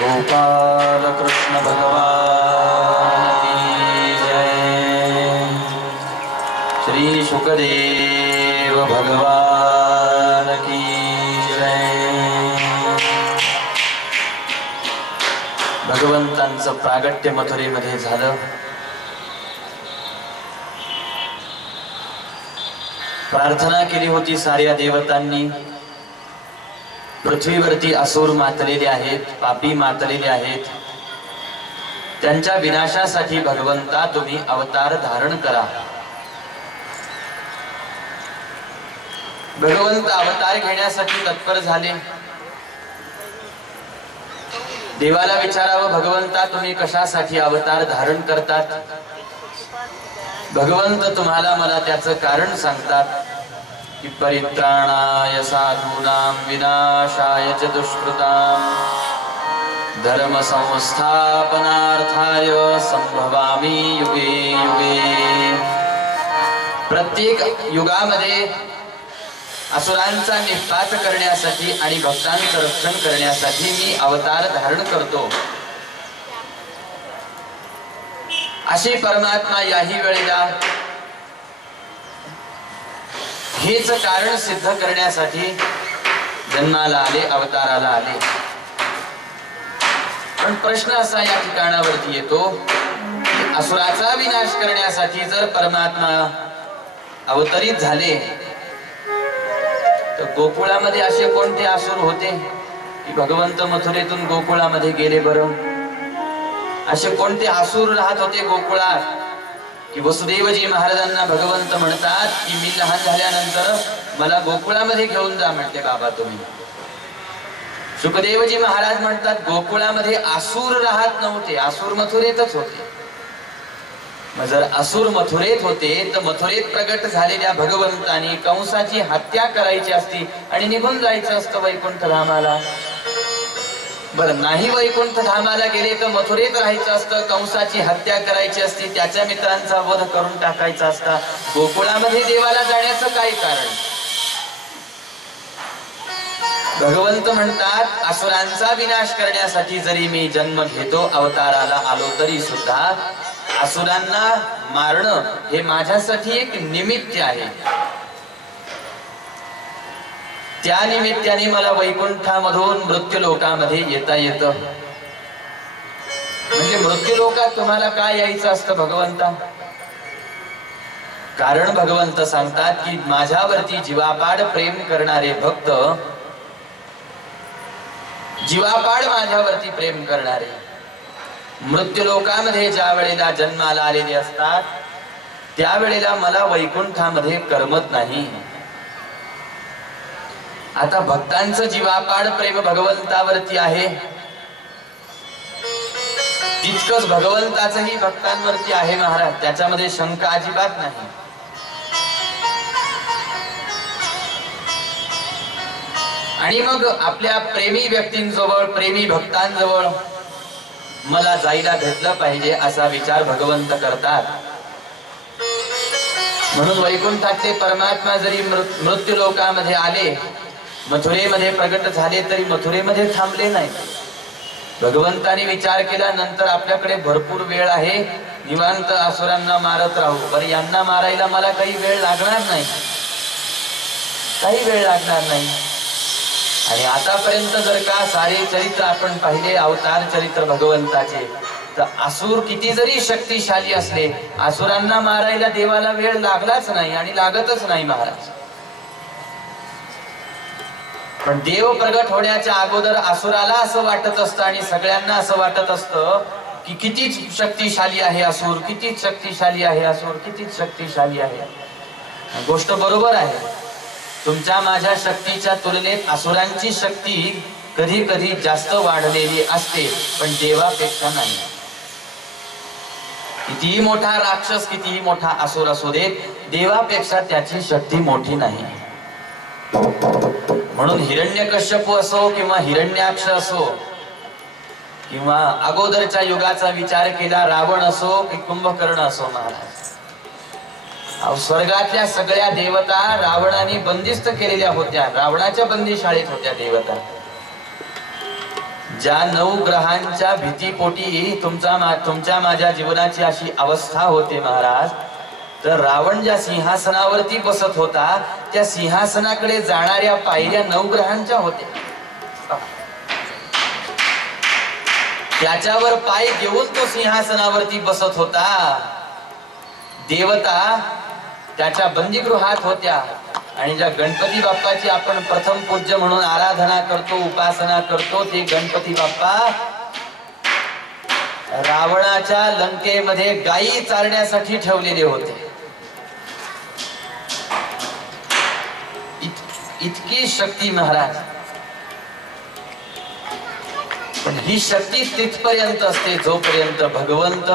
गोपाल कृष्ण भगवान की जय। श्री शुकदेव भगवान की जय। भगवंतांचं प्रागट्य मथुरेमध्ये झालं। प्रार्थना केली होती साऱ्या देवतांनी। पृथ्वीवरती असुर मातलेले आहेत, पापी मातलेले आहेत, त्यांच्या विनाशासाठी भगवंता तुम्ही अवतार धारण करा। भगवंत अवतार घेण्यासाठी तत्पर झाले। देवाला विचारावं, भगवंता तुम्ही कशासाठी अवतार धारण करतात? भगवंत तुम्हाला मला त्याचं कारण सांगतात की परित्राणाय साधूनां विनाशाय च दुष्कृतां धर्म संस्थापनार्थाय संभवामि युगे युगे। प्रत्येक युगामध्ये असुरांचा निपात करण्यासाठी आणि भक्तांचं रक्षण करण्यासाठी मी अवतार धारण करतो। अशी परमात्मा याही वेळेला हेच कारण सिद्ध करण्यासाठी जन्माला आले, अवताराला आले। पण प्रश्न असा या ठिकाणावरती येतो, असुराचा विनाश करण्यासाठी जर परमात्मा अवतरित झाले तर गोकुळामध्ये असे कोणते असुर होते की भगवंत मथुरेतून गोकुळामध्ये गेले? बरं, असे कोणते असुर राहत होते गोकुळात की वसुदेवजी महाराजांना भगवंत म्हणतात की मी लहान झाल्यानंतर मला गोकुळामध्ये घेऊन जा म्हणते बाबा तुम्ही। शुकदेवजी महाराज म्हणतात गोकुळामध्ये असुर राहत नव्हते, असुर मथुरेतच होते। मग जर असुर मथुरेत होते तर मथुरेत प्रगट झालेल्या भगवंतानी कंसाची हत्या करायची असती आणि निघून जायचं असतं वैकुंठ धामाला। बरं, नाही वैकुंठ धामाला गेले तर मथुरेत राहायचं असतं, कंसाची हत्या करायची असती, त्याच्या मित्रांचा वध करून टाकायचा असता। गोकुळामध्ये देवाला जाण्याचं काय कारण? भगवंत म्हणतात असुरांचा विनाश करण्यासाठी जरी मी जन्म घेतो, अवताराला आलो, तरी सुद्धा असुरांना मारणं हे माझ्यासाठी एक निमित्त आहे। त्या निमित्ताने मला वैकुंठामधून मृत्यूलोकामध्ये येता येतं। म्हणजे मृत्यूलोकात तुम्हाला काय यायचं असतं भगवंता? कारण भगवंत सांगतात की माझ्यावरती जीवापाड प्रेम करणारे भक्त, जीवापाड माझ्यावरती प्रेम करणारे मृत्यूलोकामध्ये ज्या वेळेला जन्माला आलेले असतात त्यावेळेला मला वैकुंठामध्ये करमत नाही। आता भक्तांचं जीवापाड प्रेम भगवंतावरती आहे, तितकंच भगवंताचंही भक्तांवरती आहे महाराज, त्याच्यामध्ये शंका अजिबात नाही। आणि मग आपल्या प्रेमी व्यक्तींजवळ, प्रेमी भक्तांजवळ मला जायला भेटलं पाहिजे असा विचार भगवंत करतात। म्हणून वैकुंठातले परमात्मा जरी मृत्यूलोकामध्ये आले, मथुरेमध्ये प्रगट झाले, तरी मथुरेमध्ये थांबले नाही। भगवंताने विचार केला, नंतर आपल्याकडे भरपूर वेळ आहे, निवांत असुरांना मारत राहू। बरं, यांना मारायला मला काही वेळ लागणार नाही, काही वेळ लागणार नाही। आणि आतापर्यंत जर का सारे चरित्र आपण पाहिले, अवतार चरित्र भगवंताचे, तर असुर किती जरी शक्तिशाली असले, असुरांना मारायला देवाला वेळ लागलाच नाही आणि लागतच नाही महाराज। पण देव प्रगट होण्याच्या अगोदर असुराला असं वाटत असतं आणि सगळ्यांना असं वाटत असतं की कितीच शक्तिशाली आहे असुर, कितीच शक्तिशाली आहे असुर, कितीच शक्तिशाली आहे। गोष्ट बरोबर आहे, तुमच्या माझ्या शक्तीच्या तुलनेत असुरांची शक्ती कधी कधी जास्त वाढलेली असते, पण देवापेक्षा नाही। कितीही मोठा राक्षस, कितीही मोठा असुर असू दे, देवापेक्षा त्याची शक्ती मोठी नाही। म्हणून हिरण्यकश्यप असो किंवा हिरण्याक्ष असो, किंवा अगोदरच्या युगाचा विचार केला रावण असो की कुंभकर्ण असो महाराज, स्वर्गातल्या सगळ्या देवता रावणाने बंदिस्त केलेल्या होत्या, रावणाच्या बंदीशाळेत होत्या देवता। ज्या 9 ग्रहांच्या भीतीपोटी तुमच्या माझ्या जीवनाची अशी अवस्था होते महाराज, तर रावण ज्या सिंहासनावरती बसत होता त्या सिंहासनाकडे जाणाऱ्या पायऱ्या 9 ग्रहांच्या होत्या. त्याच्यावर पाय घेऊन तो सिंहासनावरती बसत होता. देवता त्याच्या बंदीगृहात होत्या. आणि ज्या गणपती बाप्पाची आपण प्रथम पूज्य म्हणून आराधना करतो, उपासना करतो, ते गणपती बाप्पा रावणाच्या लंकेमध्ये गायी चारण्यासाठी ठेवलेले होते. इतकी शक्ती महाराज. पण ही शक्ती तिथपर्यंत असते जोपर्यंत भगवंत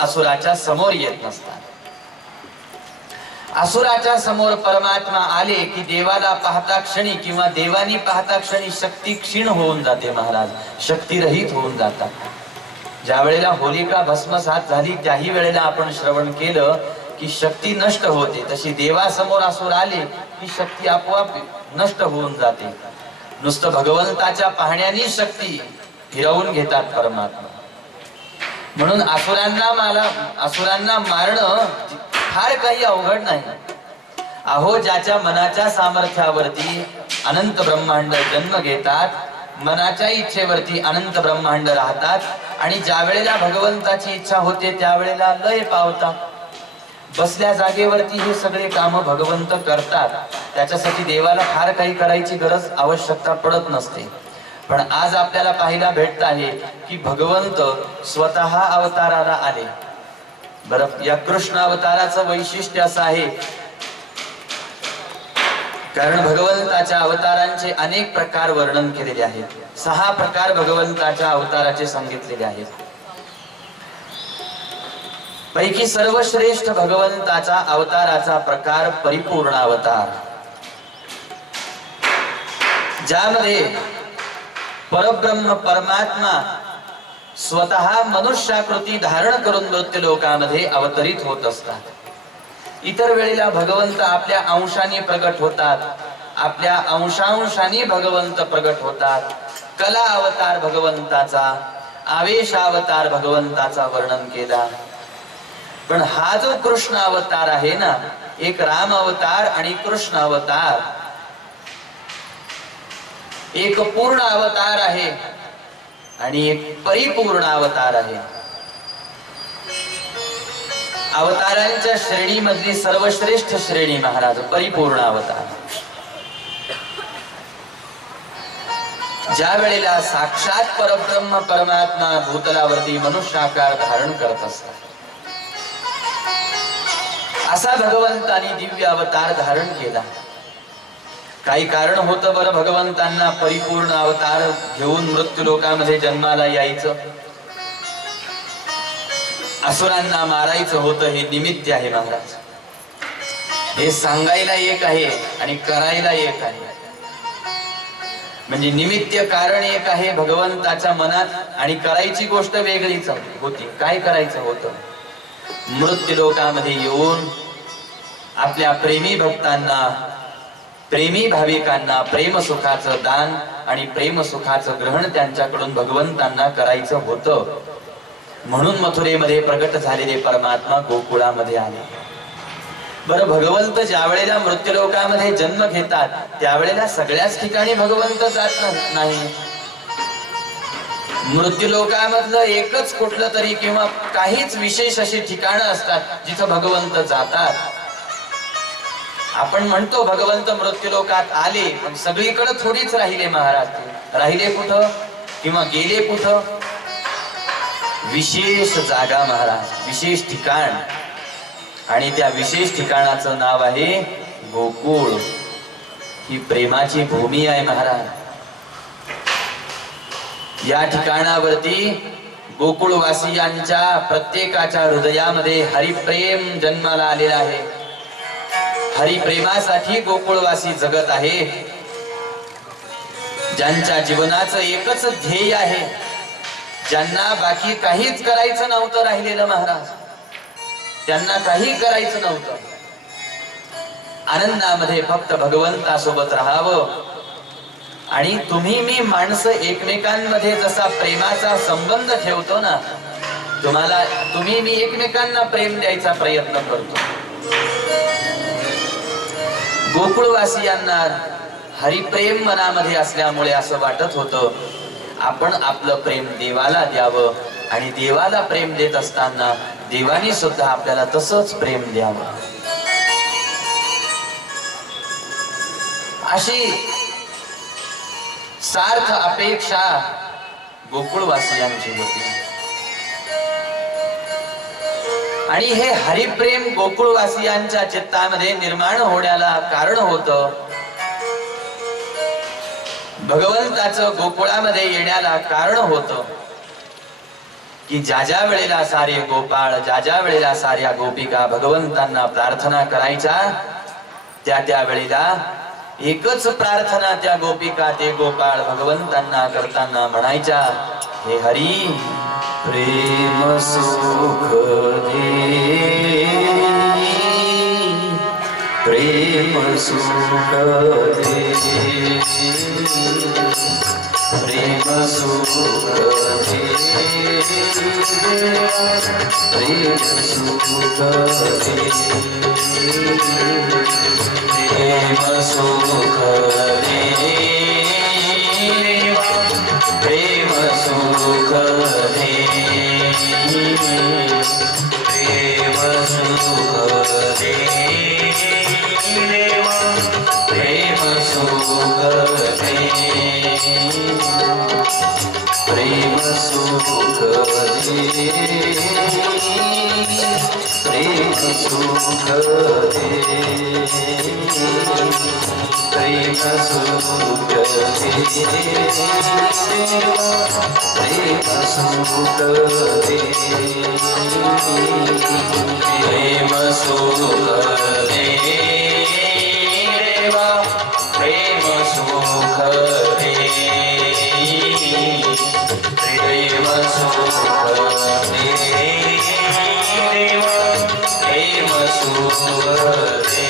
असुराच्या समोर येत नसतात. असुराच्या समोर परमात्मा आले की देवाला पाहता क्षणी किंवा देवानी पाहता क्षणी शक्ती क्षीण होऊन जाते महाराज, शक्तीरहित होऊन जातात. ज्या वेळेला होलिका भस्मसात झाली त्याही वेळेला आपण श्रवण केलं की शक्ती नष्ट होते. तशी देवासमोर असुर आले की शक्ती आपोआप नष्ट होऊन जाते. नुसतं भगवंताच्या पाहण्याने शक्ती हिरावून घेतात परमात्मा. म्हणून असुरांना मारणं फार काही अवघड नाही. अहो, ज्याच्या मनाच्या सामर्थ्यावरती अनंत ब्रह्मांड जन्म घेतात, मनाच्या इच्छेवरती अनंत ब्रह्मांड राहतात, आणि ज्या वेळेला भगवंताची इच्छा होते त्यावेळेला लय पावतात. बसल्या जागेवरती हे सगळे काम भगवंत करतात. त्याच्यासाठी देवाला फार काही करायची गरज आवश्यकता पडत नसते. पण आज आपल्याला पाहायला भेटत आहे की भगवंत स्वतः अवताराला आले. बरं, या कृष्ण अवताराचं वैशिष्ट्य असं आहे कारण भगवंताच्या अवतारांचे अनेक प्रकार वर्णन केलेले आहेत. 6 प्रकार भगवंताच्या अवताराचे सांगितलेले आहेत. पैकी सर्वश्रेष्ठ भगवंताचा अवताराचा प्रकार परिपूर्ण अवतार, ज्यामध्ये परब्रह्म परमात्मा स्वतः मनुष्याकृती धारण करून मृत्यू लोकामध्ये अवतरित होत असतात. इतर वेळेला भगवंत आपल्या अंशाने प्रगट होतात, आपल्या अंशांशाने भगवंत प्रगट होतात. कला अवतार भगवंताचा, आवेश अवतार भगवंताचा वर्णन केला. पण हा जो कृष्ण अवतार आहे ना, एक राम अवतार आणि कृष्ण अवतार, एक पूर्ण अवतार आहे आणि एक परिपूर्ण अवतार आहे. अवतारांच्या श्रेणी मधली सर्वश्रेष्ठ श्रेणी महाराज परिपूर्ण अवतार. ज्या वेळेला साक्षात परब्रह्म परमात्मा भूतलावरती मनुष्याकार धारण करत असतात, असा भगवंतानी दिव्य अवतार धारण केला. काही कारण होतं बरं भगवंतांना परिपूर्ण अवतार घेऊन मृत्यू लोकांमध्ये जन्माला यायचं. असुरांना मारायचं होतं, हे निमित्त आहे महाराज. हे सांगायला एक आहे आणि करायला एक आहे. म्हणजे निमित्त कारण एक आहे भगवंताच्या मनात, आणि करायची गोष्ट वेगळीच होती. काय करायचं होतं? मृत्यू लोकांमध्ये येऊन आपल्या प्रेमी भक्तांना, प्रेमी भाविकांना प्रेम सुखाचं दान आणि प्रेम सुखाचं ग्रहण त्यांच्याकडून भगवंतांना करायचं होतं. म्हणून मथुरेमध्ये प्रगट झालेले परमात्मा गोकुळामध्ये आले. बरं, भगवंत ज्या वेळेला मृत्यू लोकांमध्ये जन्म घेतात त्यावेळेला सगळ्याच ठिकाणी भगवंत जात नाही. मृत्यू लोकांमधलं एकच कुठलं तरी किंवा काहीच विशेष अशी ठिकाणं असतात जिथं भगवंत जातात. आपण म्हणतो भगवंत मृत्यू लोकात आले, पण सगळीकडे थोडीच राहिले महाराज. राहिले कुठं किंवा गेले कुठं? विशेष जागा महाराज, विशेष ठिकाण, आणि त्या विशेष ठिकाणाचं नाव आहे गोकुळ. ही प्रेमाची भूमी आहे महाराज. या ठिकाणावरती गोकुळवासियांच्या प्रत्येकाच्या हृदयामध्ये हरिप्रेम जन्माला आलेला आहे. हरिप्रेमासाठी गोकुळवासी जगत आहे. ज्यांच्या जीवनाचं एकच ध्येय आहे, ज्यांना बाकी काहीच करायचं नव्हतं राहिलेलं महाराज, त्यांना काही करायचं नव्हतं. आनंदामध्ये फक्त भगवंतासोबत राहावं, आणि तुम्ही मी माणसं एकमेकांमध्ये जसा प्रेमाचा संबंध ठेवतो ना, तुम्ही मी एकमेकांना प्रेम द्यायचा प्रयत्न करतो. गोकुळवासियांना हरिप्रेम मनामध्ये असल्यामुळे असं वाटत होतं आपण आपलं प्रेम देवाला द्यावं, आणि देवाला प्रेम देत असताना देवानी सुद्धा आपल्याला तसंच प्रेम द्यावं, अशी सार्थ अपेक्षा गोकुळवासियांची होती. आणि हे हरिप्रेम गोकुळवासियांच्या चित्तामध्ये निर्माण होण्याला कारण होतं भगवंताचं गोकुळामध्ये येण्याला कारण होतं की ज्या ज्या वेळेला सारे गोपाळ, ज्या ज्या वेळेला साऱ्या गोपिका भगवंतांना प्रार्थना करायच्या, त्या त्या वेळेला एकच प्रार्थना त्या गोपिका ते गोपाळ भगवंतांना करताना म्हणायच्या, हे हरी प्रेम सुख दे, प्रेम सुख दे, प्रेम सुख दे, प्रेम सुख दे, प्रेम सुख दे, प्रेम सुख दे, प्रेम सुख दे, प्रेम सुख दे, प्रेम सुख दे, प्रेम सुख दे, प्रेम सुख दे, प्रेम सुख दे, प्रेम सुख दे, देवा प्रेम सुख दे, प्रेम सुख दे, देवा प्रेम सुख दे,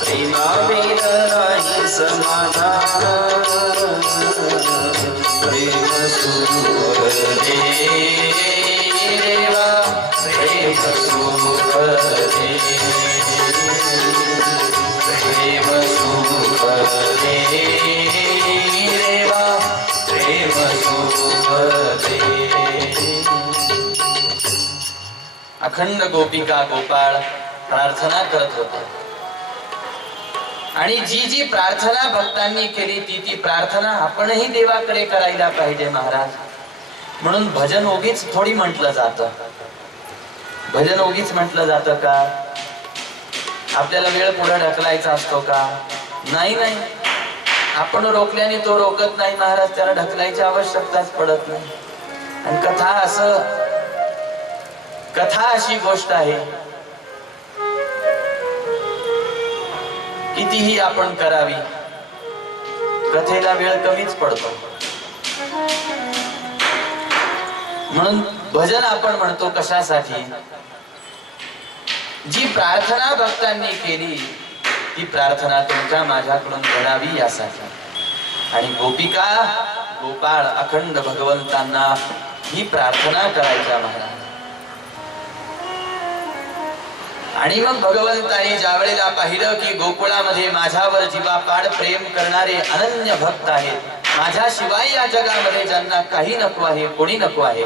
प्रेमाविन नाही समाधान, प्रेम सुख दे, देवा प्रेम सुख दे, प्रेम सुख दे, देवा प्रेम सुख दे. अखंड गोपिका गोपाळ प्रार्थना करत होते, आणि जी जी प्रार्थना भक्तांनी केली ती प्रार्थना आपणही देवाकडे करायला पाहिजे महाराज. म्हणून भजन उगीच थोडी म्हटलं जातं, भजन उगीच म्हटलं जातं का? आपल्याला वेळ पुढे ढकलायचा असतो का? नाही नाही, आपण रोखल्याने तो रोकत नाही महाराज, त्याला ढकलायची आवश्यकताच पडत नाही. आणि कथा अशी गोष्ट आहे, कितीही आपण करावी कथेला वेळ कमीच पडतो. म्हणून भजन आपण म्हणतो कशासाठी? जी प्रार्थना भक्तांनी केली ती प्रार्थना तुमच्या माझ्याकडून घडावी यासाठी. आणि गोपिका गोपाळ अखंड भगवंतांना ही प्रार्थना करायच्या महाराज. आणि मग भगवंताने ज्या वेळेला पाहिलं की गोकुळामध्ये माझ्यावर जीवापाड प्रेम करणारे अनन्य भक्त आहेत, माझ्याशिवाय या जगामध्ये ज्यांना काही नको आहे, कोणी नको आहे,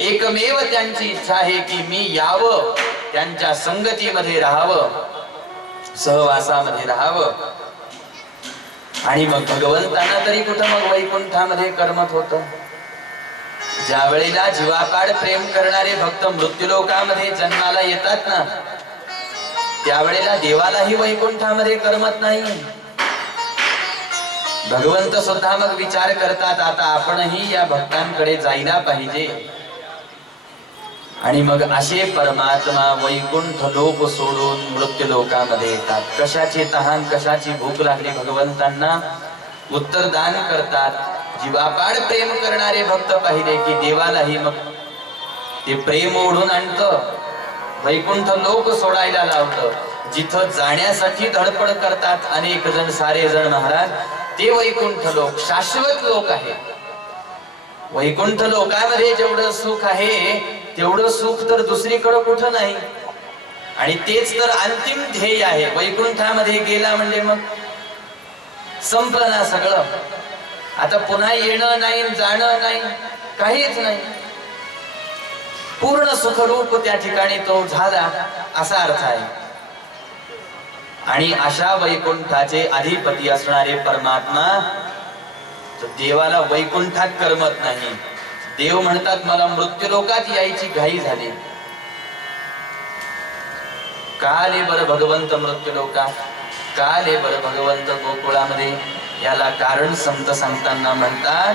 एकमेव त्यांची इच्छा आहे की मी यावं, त्यांच्या संगतीमध्ये राहावं, सहवासामध्ये राहावं. आणि मग भगवंतांना तरी कुठं मग वैकुंठामध्ये करमत होतं. ज्या वेळेला जीवापाड प्रेम करणारे भक्त मृत्यूलोकामध्ये जन्माला येतात ना, त्यावेळेला देवालाही वैकुंठामध्ये करमत नाही. भगवंत सुद्धा मग विचार करतात आता आपणही या भक्तांकडे जायला पाहिजे. आणि मग असे परमात्मा वैकुंठ लोक सोडून मृत्यूलोकामध्ये येतात. कशाची तहान, कशाची भूक लागली भगवंतांना, उत्तरदान करतात. जीवापाड प्रेम करणारे भक्त पाहिले की देवालाही मग ते प्रेम ओढून आणतं. वैकुंठ लोक सोडायला लावतं, जिथं जाण्यासाठी धडपड करतात अनेक जण, सारे जण महाराज, ते वैकुंठ लोक शाश्वत लोक आहे. वैकुंठ लोकांमध्ये जेवढं सुख आहे तेवढं सुख तर दुसरीकडे कुठं नाही. आणि तेच तर अंतिम ध्येय आहे. वैकुंठामध्ये गेला म्हणजे मग संपलं ना सगळं. आता पुन्हा येणं नाही, जाणं नाही, काहीच नाही. पूर्ण सुखरूप त्या ठिकाणी तो झाला असा अर्थ आहे. आणि अशा वैकुंठाचे अधिपती असणारे परमात्मा देवाला वैकुंठात करमत नाही. देव म्हणतात मला मृत्यूलोकात यायची घाई झाली. का आले बरं भगवंत मृत्यूलोकात, का आले बरं भगवंत गोकुळामध्ये? याला कारण संत सांगताना म्हणतात,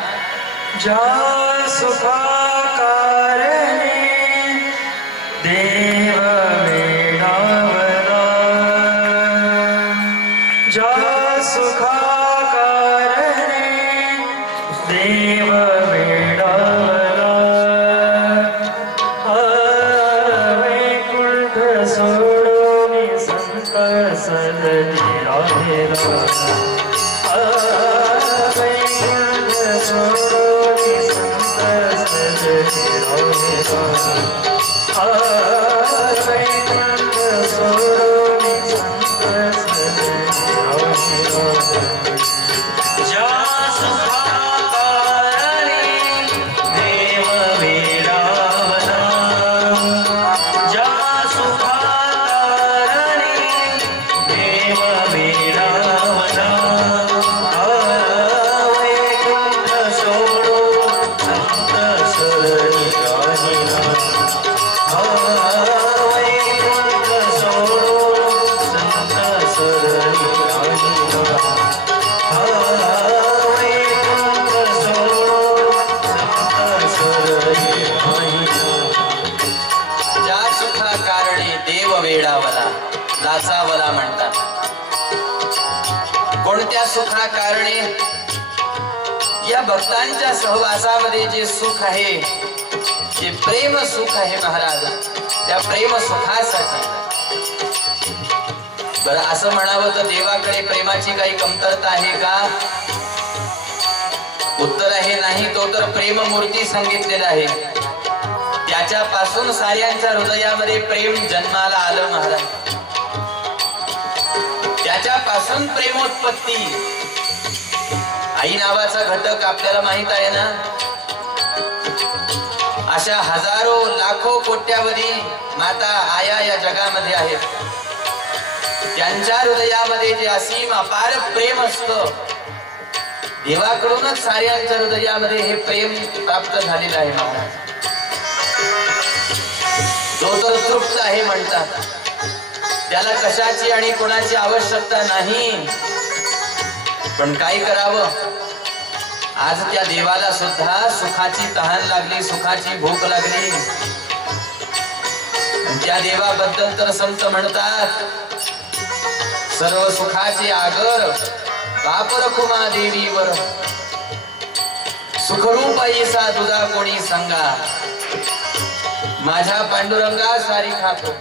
ज्या सुखाकारणे देव वेडावला, ज्या सुखाकारणे देव वेडावला, वैकुंठ सोडून संत सदनी राहिला, वैकुंठ सोडून संत सदनी राहिला, वैकुंठ सोडून संत सदनी राहिला. ज्या सुखाकारणे देव वेडावला, ज्या सुखाकारणे देव वेडावला, वैकुंठ सोडून संत सदनी राहिला, वैकुंठ सोडून संत सदनी राहिला, वैकुंठ सोडून संत सदनी राहिला. ज्या सुखा कारणे देव वेडावला, लाचावला म्हणतात. कोणत्या सुखा कारणे? या भक्तांच्या सहवासामध्ये जे सुख आहे, जे प्रेम सुख आहे महाराज, त्या प्रेम सुखासाठी. बरं असं म्हणावं तर देवाकडे प्रेमाची काही कमतरता आहे का? उत्तर आहे नाही. तो तर प्रेममूर्ती सांगितलेला आहे. त्याच्यापासून साऱ्यांच्या हृदयामध्ये प्रेम जन्माला आलं महाराज. त्याच्यापासून प्रेमोत्पत्ती. आई नावाचा घटक आपल्याला माहित आहे ना. अशा हजारो लाखो कोट्यावधी माता आया या जगामध्ये आहेत. त्यांच्या हृदयामध्ये जे असीम अपार प्रेम असतं, देवाकडूनच साऱ्यांच्या हृदयामध्ये हे प्रेम प्राप्त झालेलं आहे महाराज. तो तर तृप्त आहे म्हणतात. त्याला कशाची आणि कोणाची आवश्यकता नाही. पण काय करावं? आज त्या देवाला सुद्धा सुखाची तहान लागली, सुखाची भूक लागली. त्या देवाबद्दल तर संत म्हणतात, सर्व सुखाचे आगर बाप रखुमा देवीवर, सुखरूप ऐसा तुझा कोणी सांगा, माझ्या पांडुरंगा सारी खातो.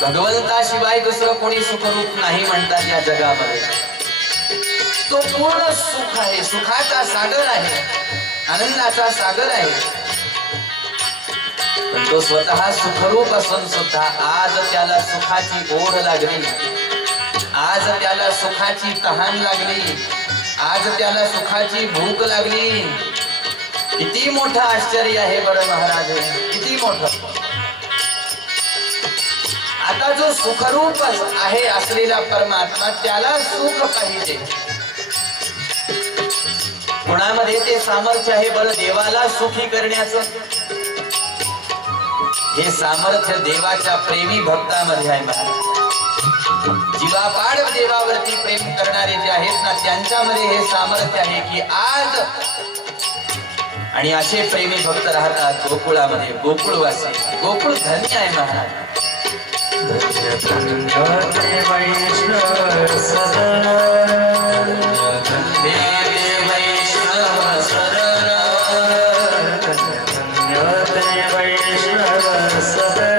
भगवंताशिवाय दुसरं कोणी सुखरूप नाही म्हणतात या जगामध्ये. तो पूर्ण सुख आहे, सुखाचा सागर आहे, आनंदाचा सागर आहे. पण तो स्वतः सुखरूप असून सुद्धा आज त्याला सुखाची ओढ लागली, आज त्याला सुखाची तहान लागली, आज त्याला सुखाची भूक लागली. किती मोठं आश्चर्य आहे बरं महाराज, किती मोठं. आता जो सुखरूप आहे असलेला परमात्मा, त्याला सुख पाहिजे. कोणामध्ये ते सामर्थ्य आहे बरं देवाला सुखी करण्याचं? हे सामर्थ्य देवाच्या प्रेमी भक्तामध्ये आहे महाराज. जीवापाड देवावरती प्रेम करणारे जे आहेत ना, त्यांच्यामध्ये हे सामर्थ्य आहे की आज. आणि असे प्रेमी भक्त राहतात गोकुळामध्ये, गोकुळवासी. गोकुळ धन्य आहे महाराज. धन्य धन्य वैष्णव सदन, धन्य वैष्णव सदन, धन्य वैष्णव सदन.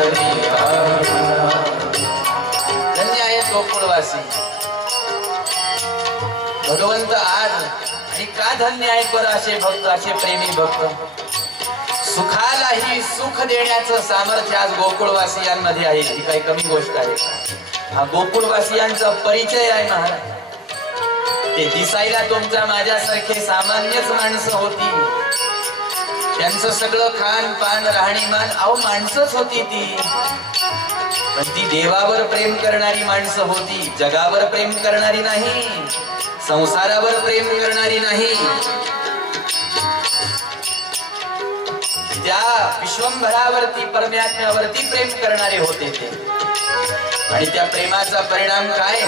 सदनी राहिला. धन्य आहेत गोकुळवासी. भगवंत आज आणि का धन्य आहेत बरं असे भक्त, असे प्रेमी भक्त. सुखालाही सुख देण्याचं सामर्थ्य आज गोकुळवासियांमध्ये आहे. ही काही कमी गोष्ट आहे का? हा गोकुळवासियांचा परिचय आहे महाराज. ते दिसायला तुमच्या माझ्यासारखे सामान्यच माणसं होती. त्यांचं सगळं खान पान राहणीमान अहो माणसंच होती ती. पण ती देवावर प्रेम करणारी माणसं होती. जगावर प्रेम करणारी नाही, संसारावर प्रेम करणारी नाही. त्या विश्वंभरावरती परमात्म्यावरती प्रेम करणारे होते ते. आणि त्या प्रेमाचा परिणाम काय?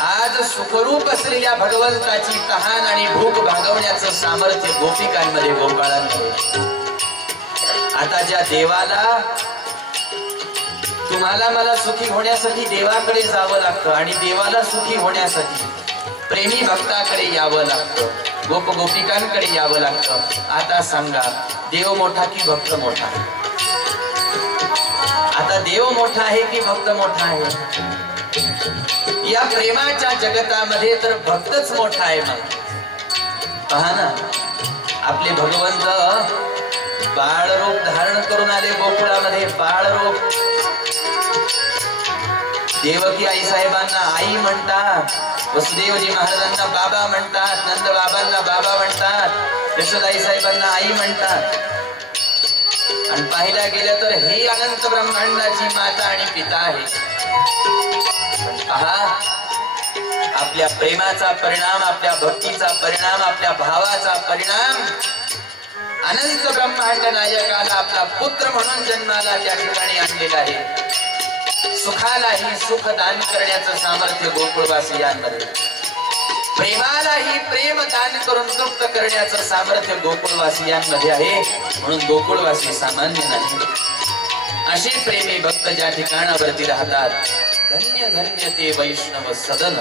आज सुखरूप असलेल्या भगवंताची तहान आणि भूक भागवण्याचं सामर्थ्य गोपिकांमध्ये, गोपाळांमध्ये. आता ज्या देवाला, तुम्हाला मला सुखी होण्यासाठी देवाकडे जावं लागतं आणि देवाला सुखी होण्यासाठी प्रेमी भक्ताकडे यावं लागतं, गोप गोपिकांकडे यावं लागतं. आता सांगा, देव मोठा की भक्त मोठा? आता देव मोठा आहे की भक्त मोठा आहे? या प्रेमाच्या जगतामध्ये तर भक्तच मोठा आहे. मग पहा ना, आपले भगवंत बाळरूप धारण करून आले गोकुळामध्ये. बाळरूप. देवकी आई साहेबांना आई म्हणतात, वसुदेवजी महाराजांना बाबा म्हणतात, नंद बाबांना बाबा म्हणतात, यशोदाई साहेबांना आई म्हणतात. आणि पाहिला गेलं तर हे अनंत ब्रह्मांडाची माता आणि पिता आहे. पहा, आपल्या प्रेमाचा परिणाम, आपल्या भक्तीचा परिणाम, आपल्या भावाचा परिणाम अनंत ब्रह्मांड नायकाला आपला पुत्र म्हणून जन्माला त्या ठिकाणी आणलेला आहे. सुखालाही सुख दान करण्याचं सामर्थ्य गोकुळवासियांमध्ये, प्रेमालाही प्रेम दान करून तृप्त करण्याचं सामर्थ्य गोकुळवासियांमध्ये आहे. म्हणून गोकुळवासी सामान्य नाही. असे प्रेमी भक्त ज्या ठिकाणावरती राहतात, धन्य धन्य ते वैष्णव सदन.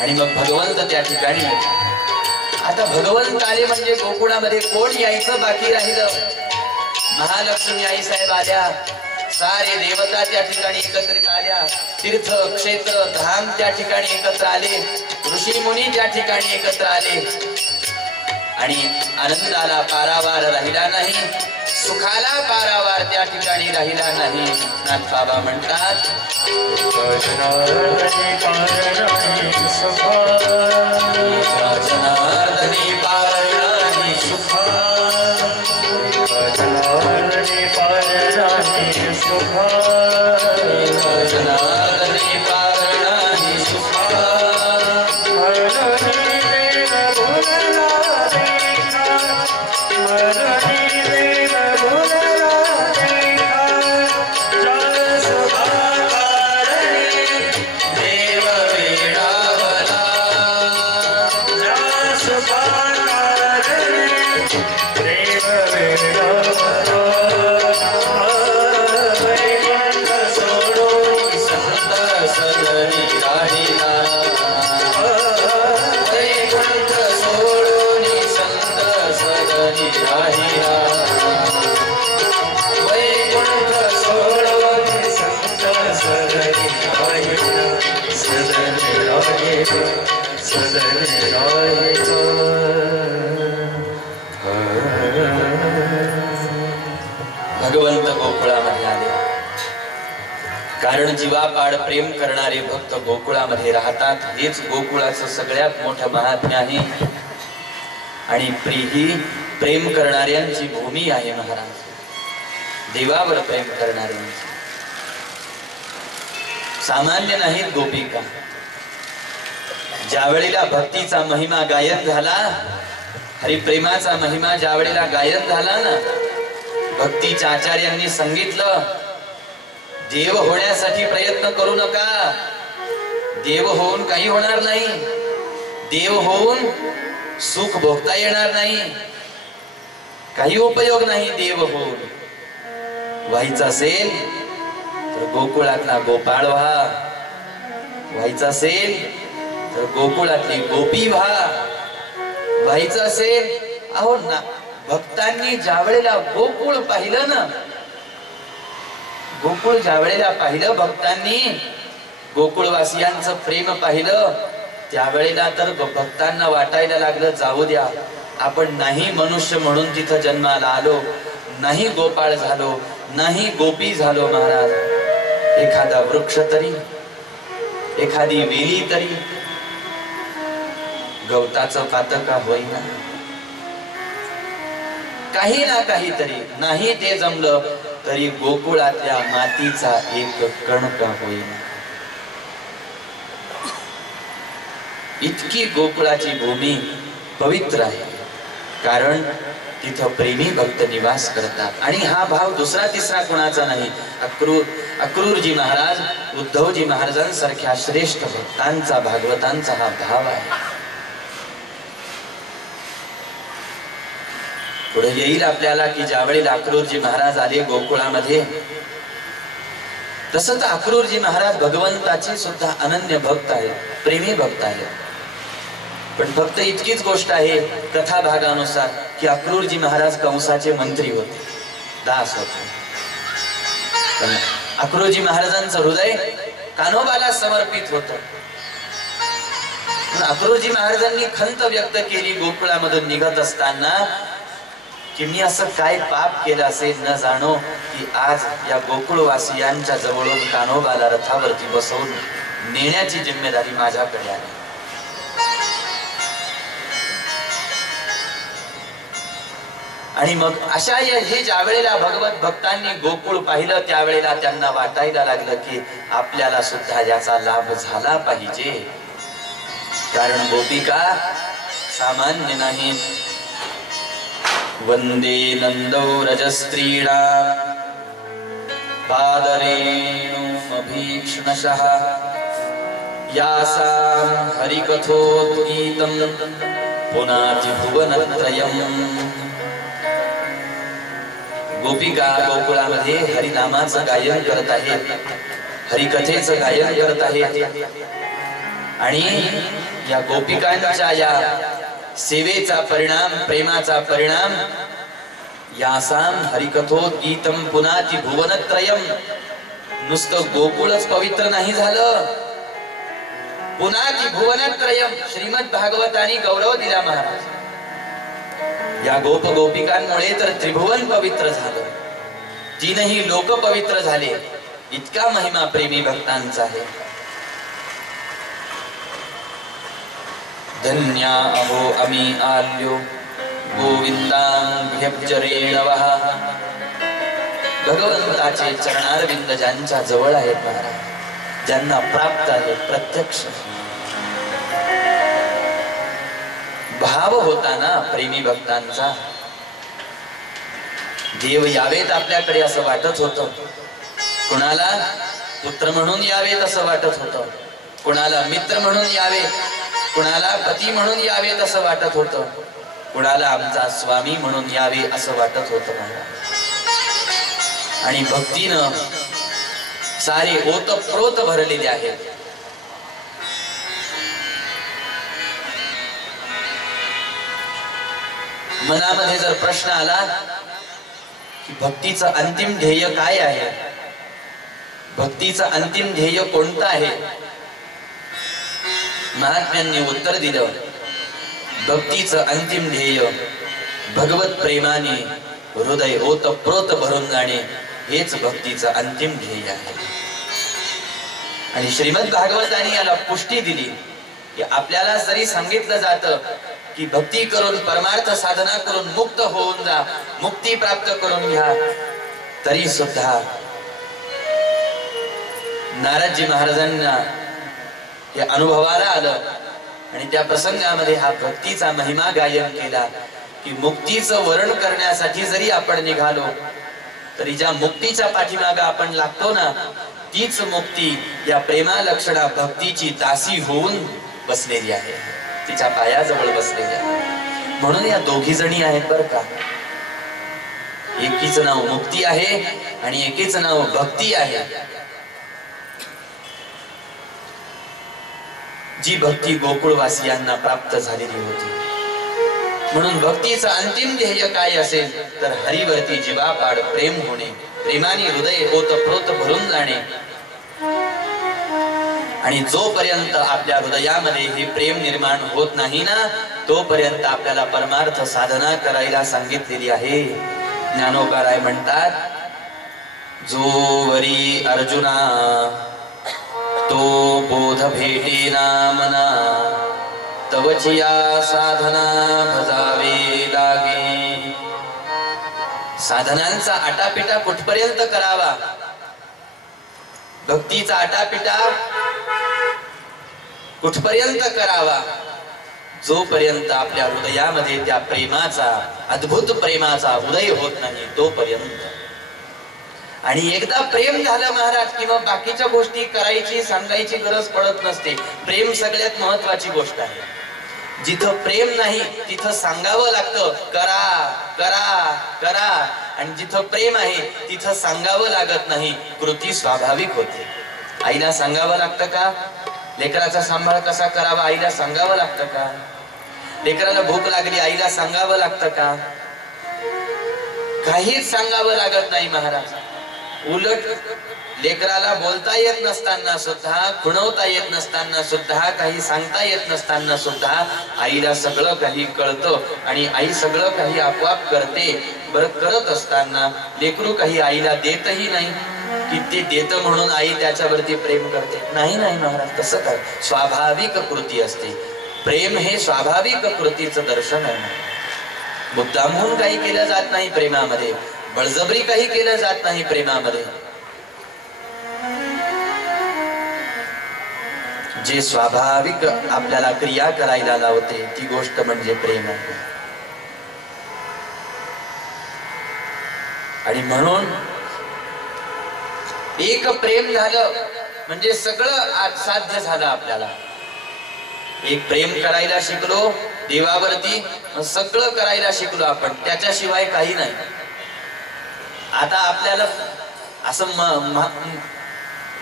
आणि मग भगवंत त्या ठिकाणी. आता भगवंत आले म्हणजे गोकुळामध्ये कोण यायचं बाकी राहिलं? महालक्ष्मी आई साहेब आल्या, सारे देवता त्या ठिकाणी एकत्रित आल्या, तीर्थ क्षेत्र धाम त्या ठिकाणी एकत्र आले, ऋषी मुनी त्या ठिकाणी एकत्र आले. आणि आनंदाला पारावार राहिला नाही, सुखाला पारावार त्या ठिकाणी राहिला नाही. नाथ बाबा म्हणतात, जनार्दनी पारणाही सुखा, जनार्दनी पारणाही सुखा, जनार्दनी पारणाही सुखा, जनार्दनी पारणाही सुखा. मरणी देव बोलला देखा, मरणी देव बोलला देखा, जस भाकारणी देव वेडावला, जस भाकारणी देव वेडावला. वैकुंठ सोडून संत सदनी राहिला, वैकुंठ सोडून संत सदनी राहिला, वैकुंठ सोडून संत सदनी राहिला, सदनी राहिला, सदनी राहिला. भगवंत गोकुळामध्ये आले. कारण जीवापाड प्रेम करणारे भक्त गोकुळामध्ये राहतात. हेच गोकुळाचं सगळ्यात मोठं महात्म्य आहे. आणि ही प्रेम करणाऱ्यांची भूमी आहे महाराज, देवावर प्रेम करणाऱ्यांची. सामान्य नाहीत गोपिका. ज्या वेळेला भक्तीचा महिमा गायन झाला, हरिप्रेमाचा महिमा ज्या वेळेला गायन झाला ना, भक्तीच्या आचार्यांनी सांगितलं, देव होण्यासाठी प्रयत्न करू नका. देव होऊन काही होणार नाही. देव होऊन सुख भोगता येणार नाही. काही उपयोग नाही देव होऊन. व्हायचं असेल तर गोकुळातला गोपाळ व्हा, व्हायचं असेल तर गोकुळातली गोपी व्हा, व्हायचं असेल. अहो ना, भक्तांनी ज्या वेळेला गोकुळ पाहिलं ना, गोकुळ ज्या वेळेला पाहिलं भक्तांनी, गोकुळवासियांचं प्रेम पाहिलं, त्यावेळेला तर भक्तांना वाटायला लागलं जाऊ द्या, आपण नाही मनुष्य म्हणून तिथं जन्माला आलो, नाही गोपाळ झालो, नाही गोपी झालो महाराज, एखादा वृक्ष तरी, एखादी वेली तरी, गवताचं पातं का होईना, काही ना काहीतरी, नाही ते जमलं तरी गोकुळातल्या मातीचा एक कण का होईना. इतकी गोकुळाची भूमी पवित्र आहे, कारण तिथं प्रेमी भक्त निवास करतात. आणि हा भाव दुसरा तिसरा कुणाचा नाही, अक्रूरजी महाराज, उद्धवजी महाराजांसारख्या श्रेष्ठ भक्तांचा, भागवतांचा हा भाव आहे. पुढे येईल आपल्याला की ज्यावेळी अक्रूरजी महाराज आले गोकुळामध्ये, तसं तर अक्रूरजी महाराज भगवंताचे सुद्धा अनन्य भक्त आहेत, प्रेमी भक्त आहेत. पण फक्त इतकीच गोष्ट आहे कथा भागानुसार की अक्रूरजी महाराज कंसाचे मंत्री होते, दास होते. पण अक्रूरजी महाराजांचं हृदय कान्होबाला समर्पित होतं. अक्रूरजी महाराजांनी खंत व्यक्त केली गोकुळामधून निघत असताना की मी असं काय पाप केलं असेल न जाणो की आज या गोकुळवासियांच्या जवळून कान्होबाला रथावरती बसवून नेण्याची जिम्मेदारी माझ्याकडे आली. आणि मग अशा हे ज्या वेळेला भगवत भक्तांनी गोकुळ पाहिलं, त्यावेळेला त्यांना वाटायला लागलं की आपल्याला सुद्धा याचा लाभ झाला पाहिजे, कारण गोपिका सामान्य नाही. वंदे नंदौ रजस्त्रीणा पादरेणुमभीक्ष्णशः यासां हरिकथोद्गीतं पुनाति भुवनत्रयम्. गोपिका गोकुळामध्ये हरिनामाचं गायन करत आहेत, हरिकथेचं गायन करत आहेत. आणि या गोपिकांच्या या सेवेचा परिणाम, प्रेमाचा परिणाम, यासाम हरिकथोद्गीतं पुनाति भुवनत्रयम्. नुसतं गोकुळच पवित्र नाही झालं, पुनाति भुवनत्रयम्. श्रीमद भागवतानी गौरव दिला महाराज. या गोप गोपिकांमुळे तर त्रिभुवन पवित्र झालं, तीनही लोक पवित्र झाले. इतका महिमा प्रेमी भक्तांचा आहे. धन्या अहो अमी आल्यो गोविंदांभ्यब्जरेणवः. भगवंताचे चरणारविंद ज्यांच्या जवळ आहेत महाराज, ज्यांना प्राप्त आहे प्रत्यक्ष भाव होता ना प्रेमी भक्तांचा, देव यावेत आपल्याकडे असं वाटत होतं. कुणाला पुत्र म्हणून यावेत असं वाटत होतं, कुणाला मित्र म्हणून यावेत, कुणाला पती म्हणून यावेत असं वाटत होतं, कुणाला आमचा स्वामी म्हणून यावे असं वाटत होतं महाराज. आणि भक्तीनं सारे ओतप्रोत भरलेले आहेत. मनामध्ये जर प्रश्न आला की भक्तीचं अंतिम ध्येय काय आहे, भक्तीचं अंतिम ध्येय कोणतं आहे, महात्म्यांनी उत्तर दिलं, भक्तीचं अंतिम ध्येय भगवत प्रेमाने हृदय ओतप्रोत भरून जाणे हेच भक्तीचं अंतिम ध्येय आहे. आणि श्रीमद भागवताने याला पुष्टी दिली की आपल्याला जरी सांगितलं जातं की भक्ती करून परमार्थ साधना करून मुक्त होऊन जा, मुक्ती प्राप्त करून घ्या, तरी सुद्धा नारदजी महाराजांना हे अनुभवाला आलं आणि त्या प्रसंगामध्ये हा भक्तीचा महिमा गायन केला की मुक्तीचं वरण करण्यासाठी जरी आपण निघालो तरी ज्या मुक्तीच्या पाठीमागे आपण लागतो ना, तीच मुक्ती या प्रेमालक्षणा भक्तीची दासी होऊन बसलेली आहे, तिच्या पायाजवळ बसलेली आहे. म्हणून या दोघी जणी आहेत बरं का. एकीचं नाव मुक्ती आहे आणि एकीचं नाव भक्ती आहे. जी भक्ती गोकुळवासियांना प्राप्त झालेली होती म्हणून भक्तीचं अंतिम ध्येय काय असेल तर हरिवरती जीवापाड प्रेम होणे, प्रेमाने हृदय ओतप्रोत भरून जाणे. आणि जोपर्यंत आपल्या हृदयामध्ये हे प्रेम निर्माण होत नाही ना, तोपर्यंत आपल्याला परमार्थ साधना करायला सांगितलेली आहे. ज्ञानोबाराय म्हणतात, जोवरी अर्जुना तो बोध भेटेना मना, तवचिया साधना भजावे लागे. साधनांचा आटापिटा कुठपर्यंत करावा, भक्तीचा आटापिटा कुठपर्यंत करावा, जोपर्यंत आपल्या हृदयामध्ये त्या प्रेमाचा, अद्भुत प्रेमाचा उदय होत नाही तोपर्यंत. आणि एकदा प्रेम झालं महाराज किंवा बाकीच्या गोष्टी करायची सांगायची गरज पडत नसते. प्रेम सगळ्यात महत्वाची गोष्ट आहे. जिथं प्रेम नाही तिथं सांगावं लागतं, करा करा करा. आणि जिथं प्रेम आहे तिथं सांगावं लागत नाही, कृती स्वाभाविक होते. आईला सांगावं लागतं का लेकराचा सांभाळ कसा करावा, आईला सांगावं लागतं का? लेकराला भूक लागली आईला सांगावं लागतं का? काहीच सांगावं लागत नाही महाराज. उलट लेकराला बोलता येत नसताना सुद्धा, खुणवता येत नसताना सुद्धा, काही सांगता येत नसताना सुद्धा आईला सगळं काही कळतं आणि आई सगळं काही आपोआप करते. बरं, करत असताना लेकरू काही आईला देतही नाही की ते देत म्हणून आई त्याच्यावरती प्रेम करते. नाही नाही महाराज, तसं काय, स्वाभाविक कृती असते. प्रेम हे स्वाभाविक कृतीचं दर्शन आहे. मुद्दामहून काही केलं जात नाही प्रेमामध्ये, बळजबरी काही केलं जात नाही प्रेमामध्ये. जे स्वाभाविक आपल्याला क्रिया करायला लावते ती गोष्ट म्हणजे प्रेम आहे. आणि म्हणून एक प्रेम झालं म्हणजे सगळं साध्य झालं आपल्याला. एक प्रेम करायला शिकलो देवावरती, सगळं करायला शिकलो आपण, त्याच्याशिवाय काही नाही. आता आपल्याला असं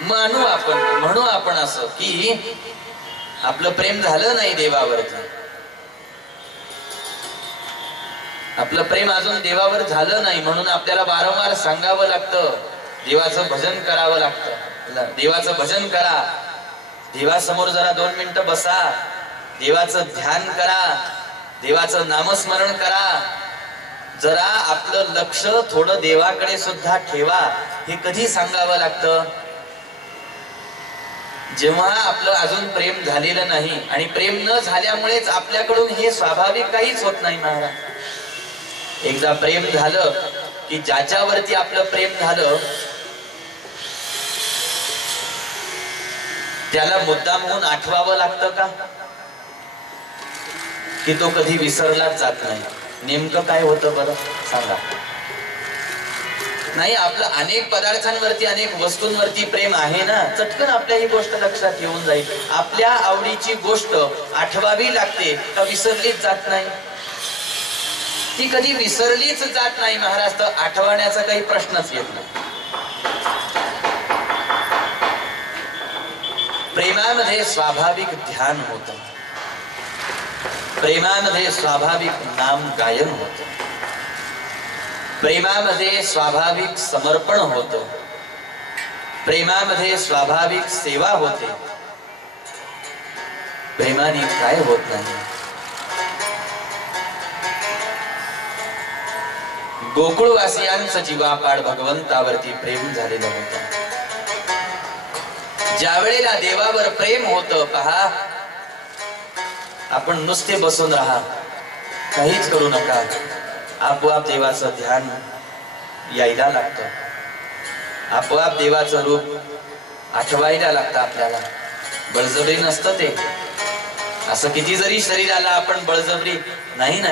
म्हणू आपण असं की आपलं प्रेम झालं नाही देवावरती, आपलं प्रेम अजून देवावर झालं नाही म्हणून आपल्याला वारंवार सांगावं लागतं, देवाचं भजन करावं लागतं. देवाचं भजन करा, देवासमोर जरा 2 मिनिटं बसा, देवाचं ध्यान करा, देवाचं नामस्मरण करा. जरा आपलं लक्ष थोडं देवाकडे सुद्धा ठेवा. हे कधी सांगावं लागतं? जेव्हा आपलं अजून प्रेम झालेलं नाही. आणि प्रेम न झाल्यामुळेच आपल्याकडून हे स्वाभाविक काहीच होत नाही महाराज. एकदा प्रेम झालं की ज्याच्यावरती आपलं प्रेम झालं त्याला मुद्दाम म्हणून आठवावं लागतं का? की तो कधी विसरलाच जात नाही. नेमकं काय होतं बरं सांगा? नाही, आपलं अनेक पदार्थांवरती अनेक वस्तूंवरती प्रेम आहे ना, चटकन आपल्या ही गोष्ट लक्षात येऊन जाईल. आपल्या आवडीची गोष्ट आठवावी लागते का विसरलीच जात नाही? ती कधी विसरलीच जात नाही महाराज, तर आठवण्याचा काही प्रश्नच येत नाही. प्रेमामध्ये स्वाभाविक ध्यान होतं, प्रेमामध्ये स्वाभाविक नाम गायन होतं, प्रेमामध्ये स्वाभाविक समर्पण होतं, प्रेमामध्ये स्वाभाविक सेवा होते. प्रेमाने काय होत नाही. गोकुळवासियांचं जीवापाड भगवंतावरती प्रेम झालेलं होतं. ज्या वेळेला देवावर प्रेम होतं पहा, आपण नुसते बसून राहा, काहीच करू नका, आपोआप देवाचं ध्यान यायला लागतं, आपोआप देवाचं रूप आठवायला लागतं आपल्याला. बळजबरी नसतं ते. असं किती जरी शरीराला आपण बळजबरी नाही.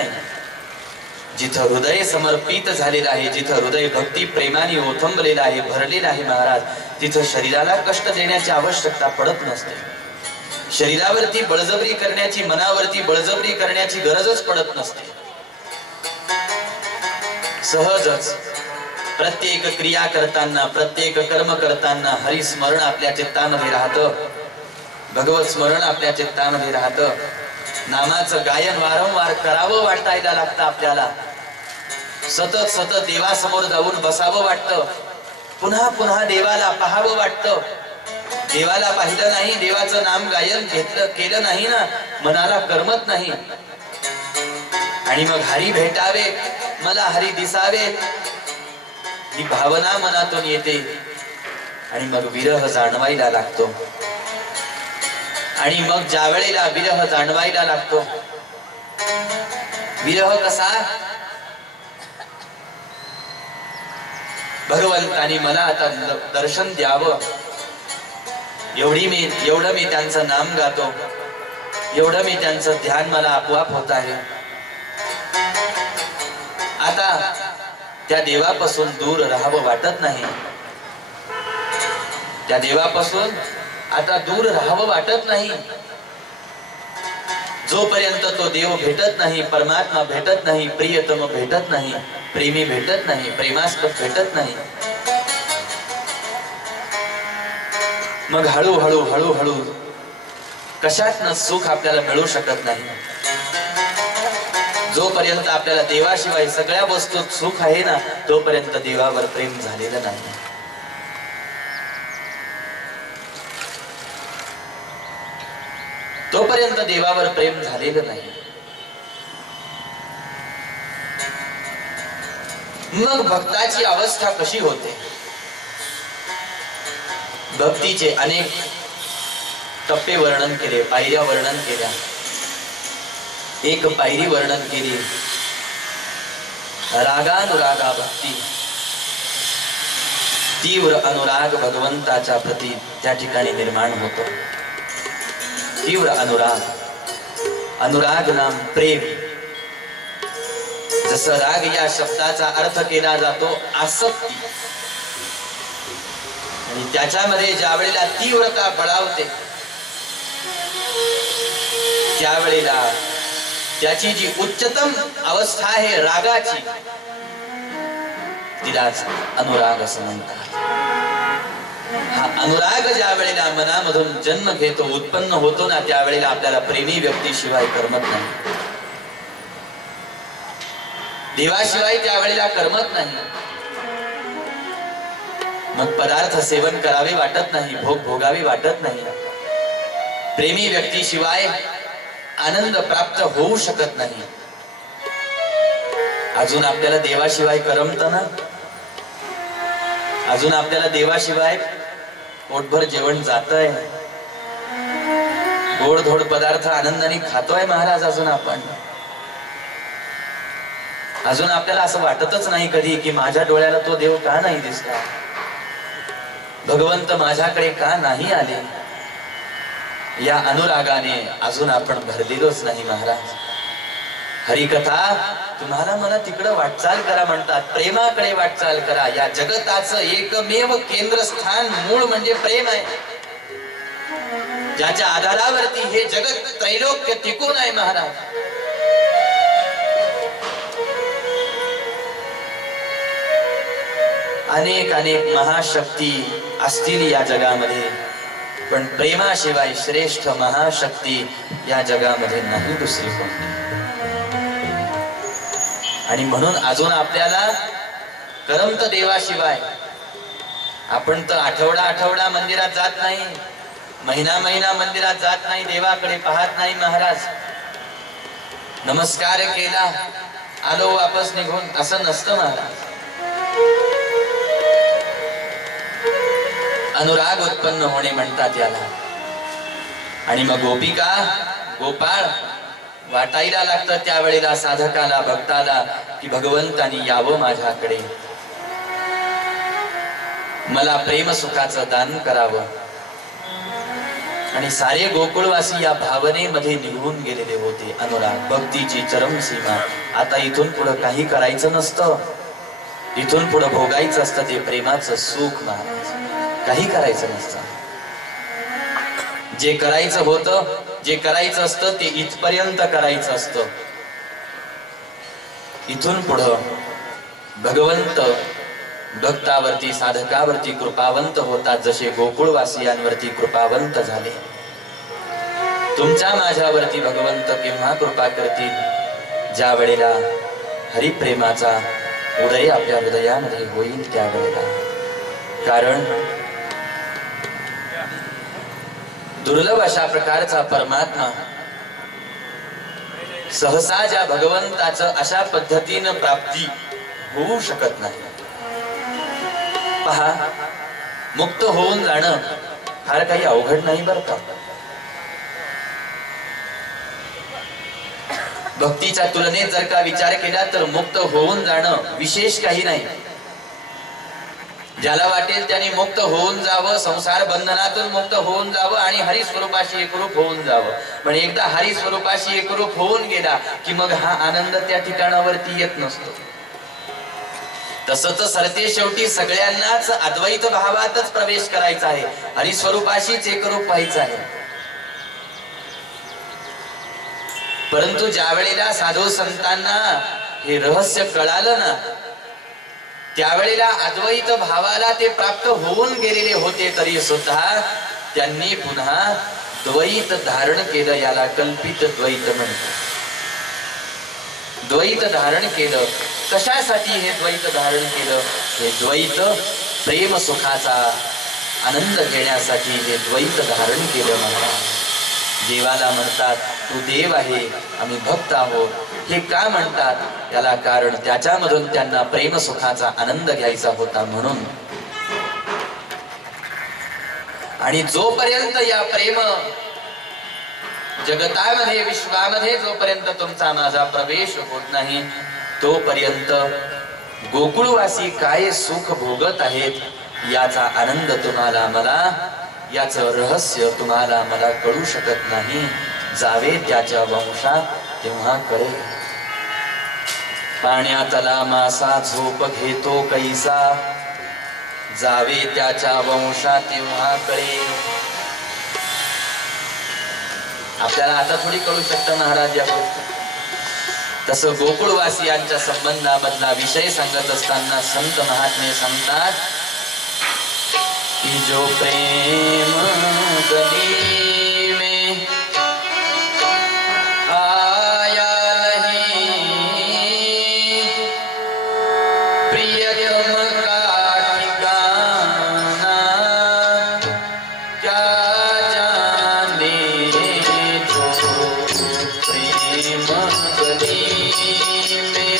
जिथं हृदय समर्पित झालेलं आहे, जिथं हृदय भक्ती प्रेमाने ओथंबलेलं आहे, भरलेलं आहे महाराज, तिथं शरीराला कष्ट देण्याची आवश्यकता पडत नसते. शरीरावरती बळजबरी करण्याची, मनावरती बळजबरी करण्याची गरजच पडत नसते. सहजच प्रत्येक क्रिया करताना, प्रत्येक कर्म करताना हरिस्मरण आपल्या चित्तामध्ये राहतं, भगवत स्मरण आपल्या चित्तामध्ये राहतं. नामाचं गायन वारंवार करावं वाटायला लागतं आपल्याला. सतत सतत देवासमोर जाऊन बसावं वाटतं. पुन्हा पुन्हा देवाला पाहावं वाटतं. देवाला पाहिलं नाही, देवाचं नाम गायन केलं नाही ना, मनाला करमत नाही. आणि मग हरी भेटावे, मला हरी दिसावे, ही भावना मनातून येते. आणि मग विरह जाणवायला लागतो. आणि मग ज्या वेळेला विरह जाणवायला लागतो, विरह कसा, भगवंतानी मला आता दर्शन द्यावं, एवढं मी त्यांचं नाम गातो, एवढं मी त्यांचं ध्यान मला आपोआप होत आहे. आता त्या देवापासून दूर राहावं वाटत नाही. त्या देवापासून आता दूर राहावं वाटत नाही. जोपर्यंत तो देव भेटत नाही, परमात्मा भेटत नाही, प्रियतम भेटत नाही, प्रेमी भेटत नाही, प्रेमास्पद भेटत नाही, मग हळूहळू हळूहळू कशातनं सुख आपल्याला मिळू शकत नाही. जोपर्यंत आपल्याला देवाशिवाय सगळ्या वस्तूत सुख आहे ना, तोपर्यंत देवावर प्रेम झालेलं नाही. तोपर्यंत देवावर प्रेम झालेलं नाही. मग भक्ताची अवस्था कशी होते? भक्तीचे अनेक टप्पे वर्णन केले, पायऱ्या वर्णन केल्या. एक पायरी वर्णन केली, रागानुरागा भक्ती. तीव्र अनुराग भगवंताच्या प्रती त्या ठिकाणी निर्माण होतो. तीव्र अनुराग, अनुराग नाम प्रेम. जसं राग या शब्दाचा अर्थ केला जातो आसक्ती, आणि त्याच्यामध्ये ज्या वेळेला तीव्रता बळावते, त्यावेळेला त्याची जी उच्चतम अवस्था आहे रागाची, तिलाच अनुराग असं म्हणतात. हा अनुराग ज्या वेळेला मनामधून जन्म घेतो, उत्पन्न होतो ना, त्यावेळेला आपल्याला प्रेमी व्यक्तीशिवाय करमत नाही, देवाशिवाय त्यावेळेला करमत नाही. मग पदार्थ सेवन करावे वाटत नाही, भोग भोगावे वाटत नाही. प्रेमी व्यक्तीशिवाय आनंद प्राप्त होऊ शकत नाही. अजून आपल्याला देवाशिवाय करमत ना, अजून आपल्याला देवाशिवाय पोटभर जेवण जातंय, गोडधोड पदार्थ आनंदाने खातोय महाराज. अजून आपल्याला असं वाटतच नाही कधी की माझ्या डोळ्याला तो देव का नाही दिसला, भगवंत माझ्याकडे का नाही आले. या अनुरागाने अजून आपण भरलेलोच नाही महाराज. हरिकथा तुम्हाला मला तिकडं वाटचाल करा म्हणतात, प्रेमाकडे वाटचाल करा. या जगताचं एकमेव केंद्रस्थान मूळ म्हणजे प्रेम आहे, ज्याच्या आधारावरती हे जगत त्रैलोक्य टिकून आहे महाराज. अनेक अनेक महाशक्ती असतील या जगामध्ये, पण प्रेमाशिवाय श्रेष्ठ महाशक्ती या जगामध्ये नाही दुसरी कोणती. आणि म्हणून अजून आपल्याला करमत देवाशिवाय. आपण तर आठवडा आठवडा मंदिरात जात नाही, महिना महिना मंदिरात जात नाही, देवाकडे पाहत नाही महाराज. नमस्कार केला, आलो वापस निघून, असं नसतं महाराज. अनुराग उत्पन्न होणे म्हणतात याला. आणि मग गोपिका गोपाळ वाटायला लागतं त्यावेळेला साधकाला, भक्ताला, की भगवंतानी यावं माझ्याकडे, मला प्रेम सुखाचं दान करावं. आणि सारे गोकुळवासी या भावनेमध्ये निघून गेलेले होते. अनुराग भक्तीची चरम सीमा. आता इथून पुढं काही करायचं नसतं, इथून पुढं भोगायचं असतं ते प्रेमाचं सुख महाराज. काही करायचं नसतं. जे करायचं होतं, जे करायचं असतं ते इथपर्यंत करायचं असतं. इथून पुढं भगवंत भक्तावरती, साधकावरती कृपावंत होतात, जसे गोकुळवासियांवरती कृपावंत झाले. तुमच्या माझ्यावरती भगवंत केव्हा कृपा करतील, ज्या वेळेला हरिप्रेमाचा उदय आपल्या हृदयामध्ये होईल त्यावेळेला. कारण दुर्लभ अशा प्रकारचा परमात्मा सहसा ज्या भगवंताचं अशा पद्धतीनं प्राप्ती होऊ शकत नाही. पहा, मुक्त होऊन जाणं फार काही अवघड नाही बरं का. भक्तीच्या तुलनेत जर का विचार केला तर मुक्त होऊन जाणं विशेष काही नाही. ज्याला वाटेल त्याने मुक्त होऊन जावं, संसार बंधनातून मुक्त होऊन जावं आणि हरी स्वरूपाशी एकरूप होऊन जावं. पण एकदा हरी स्वरूपाशी एकरूप होऊन गेला की मग हा आनंद त्या ठिकाणावरती येत नसतो. तसंच सरते शेवटी सगळ्यांनाच अद्वैत भावातच प्रवेश करायचा आहे, हरी स्वरूपाशीच एकरूप व्हायचं आहे. परंतु ज्या वेळेला साधू संतांना हे रहस्य कळालं ना, त्यावेळेला अद्वैत भावाला ते प्राप्त होऊन गेलेले होते तरी सुद्धा त्यांनी पुन्हा द्वैत धारण केलं. याला कल्पित द्वैत म्हणतात. द्वैत धारण केलं. कशासाठी हे द्वैत धारण केलं? हे द्वैत प्रेम सुखाचा आनंद घेण्यासाठी हे द्वैत धारण केलं. महाराज देवाला म्हणतात तू देव आहे, आम्ही भक्त आहोत. हे का म्हणतात? याला कारण त्याच्यामधून त्यांना प्रेम सुखाचा आनंद घ्यायचा होता म्हणून. आणि जोपर्यंत या प्रेम जगतामध्ये विश्वामध्ये जोपर्यंत तुमचा माझा प्रवेश होत नाही तोपर्यंत गोकुळवासी काय सुख भोगत आहेत याचा आनंद तुम्हाला मला, याचं रहस्य तुम्हाला मला कळू शकत नाही. जावे त्याच्या वंशात तेव्हा कळे. पाण्यातला मासा झोप घेतो कैसा, जावे त्याच्या वंशात तेव्हा कळे. आपल्याला आता थोडी कळू शकतं महाराज या गोष्टी. तसं गोकुळवासियांच्या संबंधामधला विषय सांगत असताना संत महात्मे सांगतात कि जो प्रेम गली में आया नहीं, प्रियतम का ठिकाना क्या जाने. जो प्रेम गली में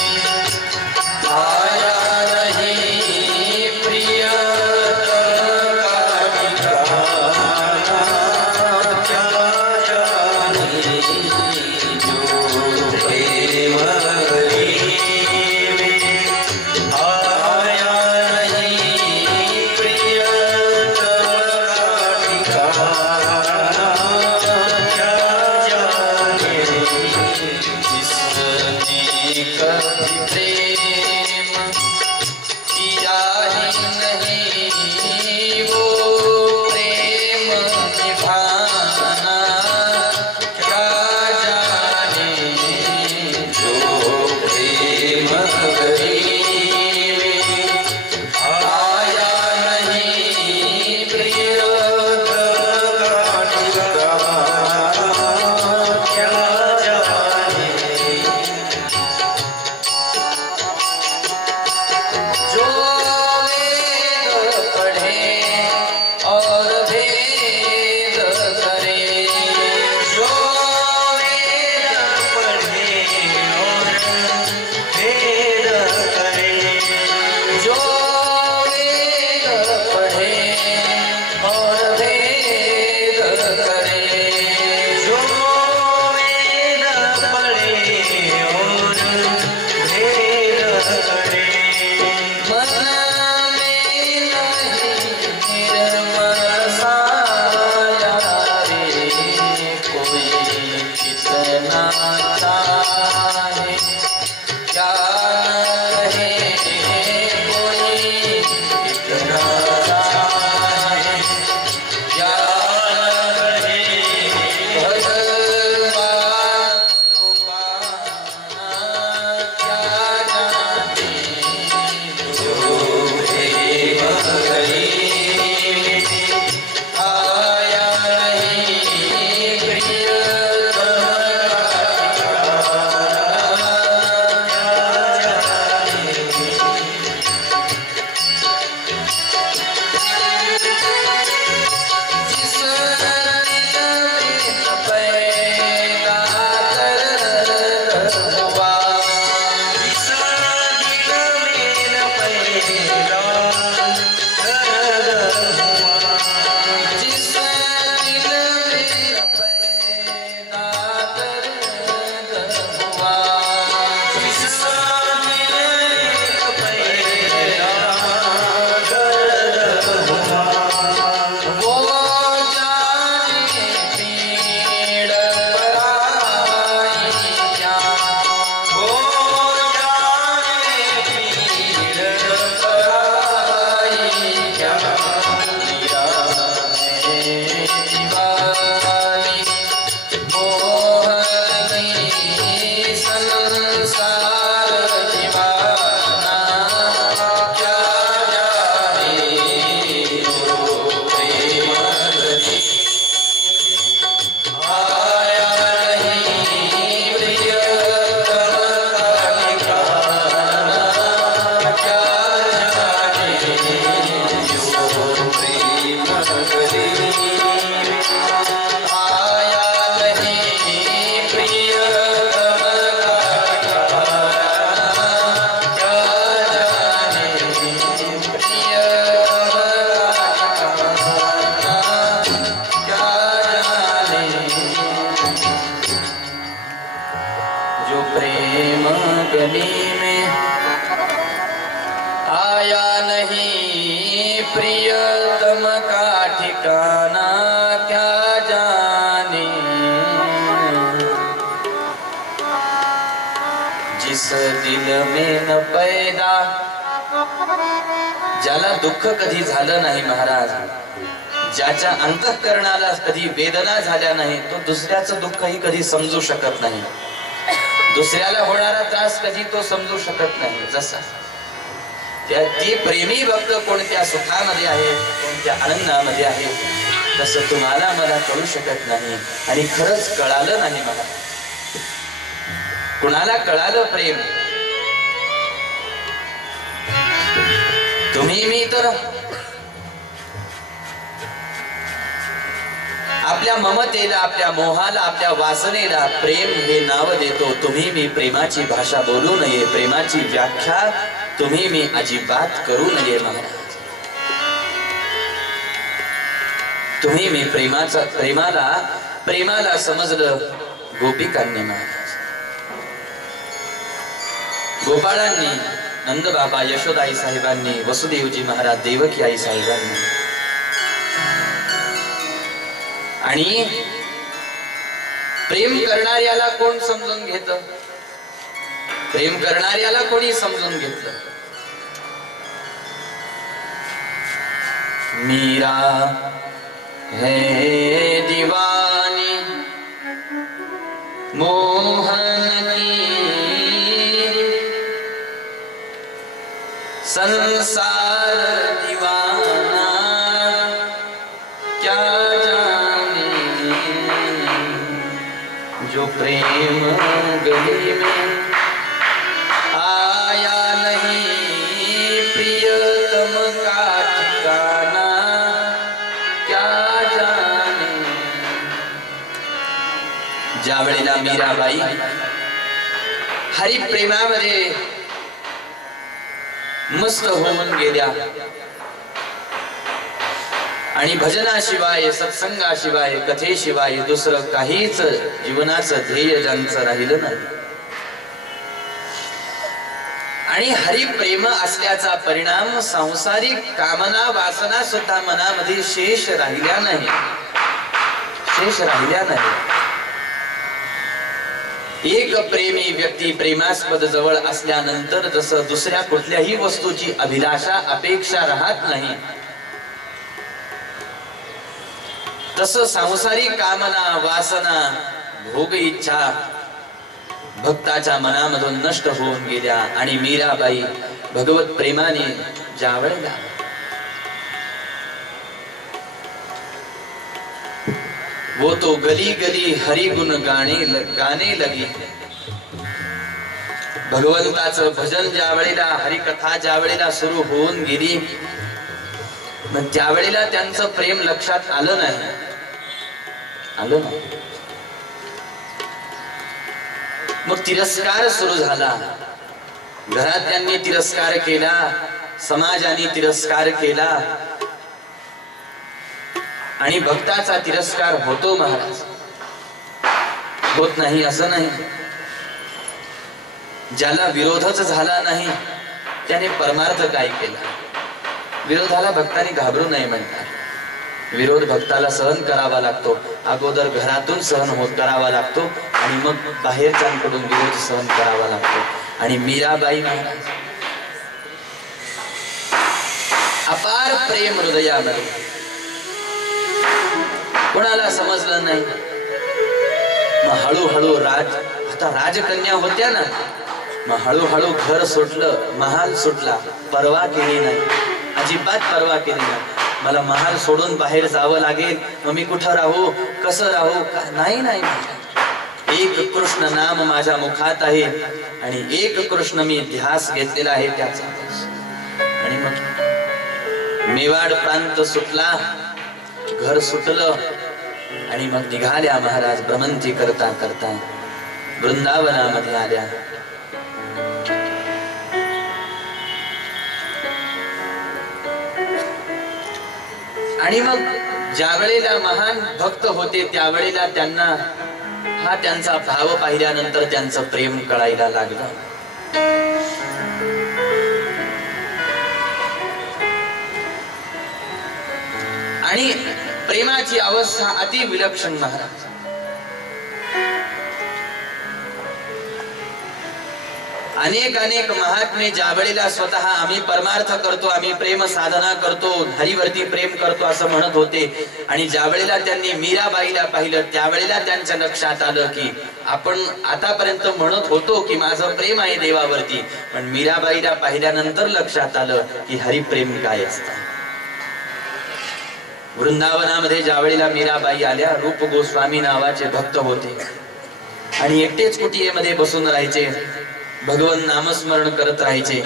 आया नहीं, प्रियतम प्रियतम का ठिकाना क्या जाने, जिस दिल में न पैदा, ज्याला दुःख कधी झालं नाही महाराज, ज्याच्या अंतःकरणाला कधी वेदना झाल्या नाही, तो दुसऱ्याचं दुःखही कधी समजू शकत नाही, दुसऱ्याला होणारा त्रास कधी तो समजू शकत नाही. जसा ते प्रेमी भक्त कोणत्या सुखामध्ये आहे, कोणत्या आनंदामध्ये आहे, तसं तुम्हाला मला कळू शकत नाही. आणि खरंच कळालं नाही मला. कुणाला कळालं प्रेम? तुम्ही मी तर आपल्या ममतेला, आपल्या मोहाला, आपल्या वासनेला प्रेम हे नाव देतो. तुम्ही मी प्रेमाची भाषा बोलू नये, प्रेमाची व्याख्या तुम्ही मी अजिबात करू नये महाराज. तुम्ही मी प्रेमाला समजलं गोपिकांनी महाराज. गोपाळांनी, नंदबाबा, यशोदाई साहेबांनी, वसुदेवजी महाराज, देवकी आई साहेबांनी. आणि प्रेम करणाऱ्याला कोण समजून घेत? प्रेम करणाऱ्याला कोणी समजून घेतलं? मीरा है दीवानी मोहन की, संसार दीवाना क्या जाने, जो प्रेम गली में आया नहीं, प्रियतम का ठिकाना क्या जाने. ज्या वेळेला मीराबाई हरिप्रेमामध्ये मस्त होऊन गेल्या आणि भजनाशिवाय, सत्संगाशिवाय, कथेशिवाय दुसरं काहीच जीवनाचं ध्येय ज्यांचं राहिलं नाही. आणि हरिप्रेम असल्याचा परिणाम सांसारिक कामना, वासना सुद्धा मनामध्ये शेष राहिल्या नाही. एक प्रेमी व्यक्ती प्रेमास्पद जवळ असल्यानंतर जसं दुसऱ्या कुठल्याही वस्तूची अभिलाषा, अपेक्षा राहत नाही, तसं सांसारिक कामना, वासना, भोग इच्छा भक्ताच्या मनामधून नष्ट होऊन गेल्या. आणि मीराबाई भगवत प्रेमाने ज्यावेळेला वो तो गली गली हरि गुण गाणे लगी, भगवंताचं भजन ज्या वेळेला, हरिकथा ज्या वेळेला सुरू होऊन गेली, मग त्यावेळेला त्यांचं प्रेम लक्षात आलं नाही. मग तिरस्कार सुरू झाला. घरातल्यांनी तिरस्कार केला, समाजाने तिरस्कार केला, आणि भक्ताचा तिरस्कार होतो महाराज, होत नाही असं नाही. ज्याला विरोधच झाला नाही त्याने परमार्थ काय केला? विरोधाला भक्तांनी घाबरू नये म्हणतात. विरोध भक्ताला सहन करावा लागतो. अगोदर घरातून सहन करावा लागतो आणि मग बाहेरच्यांकडून विरोध सहन करावा लागतो. आणि मीराबाई महाराज अपार प्रेम हृदयामध्ये, कोणाला समजलं नाही. मग हळूहळू आता राजकन्या होत्या ना, मग हळूहळू घर सुटलं, महाल सुटला, परवा केली नाही, अजिबात परवा केली नाही. मला महाल सोडून बाहेर जावं लागेल, मग मी कुठं राहू, कसं राहू? नाही. एक कृष्ण नाम माझ्या मुखात आहे आणि एक कृष्ण मी ध्यास घेतलेला आहे त्याचा. आणि मग मेवाड प्रांत सुटला, घर सुटलं आणि मग निघाल्या महाराज भ्रमंती करता करता वृंदावनामध्ये आल्या. आणि मग ज्या वेळेला महान भक्त होते त्यावेळेला त्यांना हा त्यांचा भाव पाहिल्यानंतर त्यांचं प्रेम कळायला लागलं. आणि प्रेमाची अवस्था अति विलक्षण महाराज. अनेक महात्मे ज्या वेळेला स्वतः आम्ही परमार्थ करतो, आम्ही प्रेम साधना करतो, हरीवरती प्रेम करतो असं म्हणत होते. आणि ज्या वेळेला त्यांनी मीराबाईला पाहिलं त्यावेळेला त्यांच्या लक्षात आलं की आपण आतापर्यंत म्हणत होतो की माझं प्रेम आहे देवावरती, पण मीराबाईला पाहिल्यानंतर लक्षात आलं की हरिप्रेम काय असतं. वृंदावनामध्ये ज्या वेळेला मीराबाई आल्या, रूप गोस्वामी नावाचे भक्त होते आणि एकटेच कुटियेमध्ये बसून राहायचे, भगवन नामस्मरण करत राहायचे.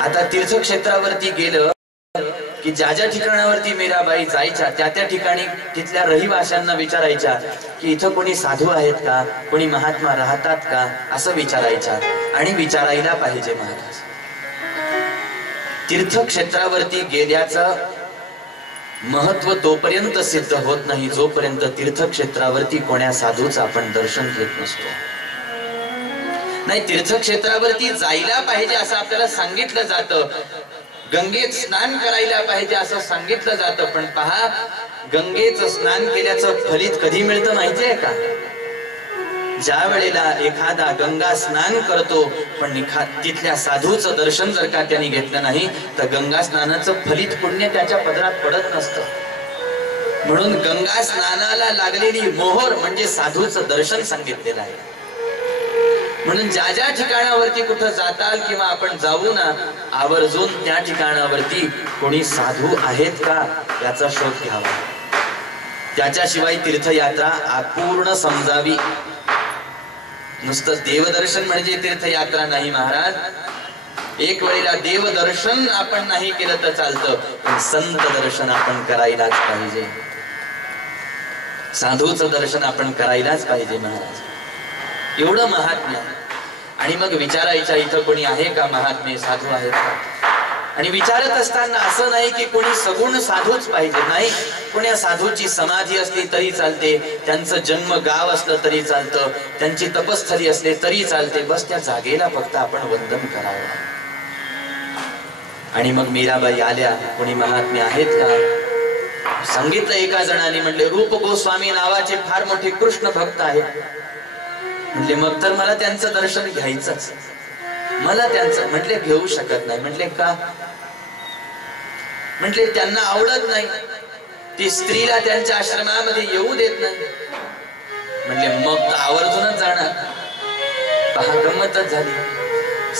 आता तीर्थक्षेत्रावरती गेलं की ज्या ज्या ठिकाणावरती मीराबाई जायच्या त्या ठिकाणी तिथल्या रहिवाशांना विचारायच्या की इथं कोणी साधू आहेत का, कोणी महात्मा राहतात का, असं विचारायच्या. आणि विचारायला पाहिजे महाराज. तीर्थक्षेत्रावरती गेल्याचं महत्व तोपर्यंत सिद्ध होत नाही जोपर्यंत तीर्थक्षेत्रावरती कोण्या साधूचं आपण दर्शन घेत नसतो. नाही, तीर्थक्षेत्रावरती जायला पाहिजे असं आपल्याला सांगितलं जातं, गंगेत स्नान करायला पाहिजे असं सांगितलं जातं. पण पहा, गंगेचं स्नान केल्याचं फलित कधी मिळतं माहितीये का? ज्या वेळेला एखादा गंगा स्नान करतो पण तिथल्या साधूचं दर्शन जर का त्यांनी घेतलं नाही तर गंगा स्नानाचं फलित पुण्य त्याच्या पदरात पडत नसतं. म्हणून गंगा स्नानाला लागलेली मोहर म्हणजे साधूचं दर्शन सांगितलेलं आहे. म्हणून ज्या ज्या ठिकाणावरती कुठं जाताल किंवा आपण जाऊ ना, आवर्जून त्या ठिकाणावरती कोणी साधू आहेत का याचा शोध घ्यावा. त्याच्याशिवाय तीर्थयात्रा अपूर्ण समजावी. नुसतं देवदर्शन म्हणजे तीर्थयात्रा नाही महाराज. एक वेळेला देवदर्शन आपण नाही केलं तर चालतं, पण संत दर्शन आपण करायलाच पाहिजे, साधूचं दर्शन आपण करायलाच पाहिजे महाराज. एवढं महात्म्य. आणि मग विचारायच्या इथं कोणी आहे का महात्मे, साधू आहेत का? आणि विचारत असताना असं नाही की कोणी सगुण साधूच पाहिजे, नाही. कोण्या साधूची समाधी असली तरी चालते, त्यांचं जन्म गाव असलं तरी चालतं, त्यांची तपस्थली असले तरी चालते, बस त्या जागेला फक्त आपण वंदन करावं. आणि मग मीराबाई आल्या, कोणी महात्मे आहेत का? सांगितलं एका जणाने, म्हणले रूप गोस्वामी नावाचे फार मोठे कृष्ण भक्त आहेत. म्हटले मग तर मला त्यांचं दर्शन घ्यायचंच. मला त्यांचं, म्हटले घेऊ शकत नाही. म्हटले का? म्हटले त्यांना आवडत नाही, ती स्त्रीला त्यांच्या आश्रमामध्ये येऊ देत नाही. म्हटले मग तर आवर्जूनच जाणार. पहा, गंमतच झाली.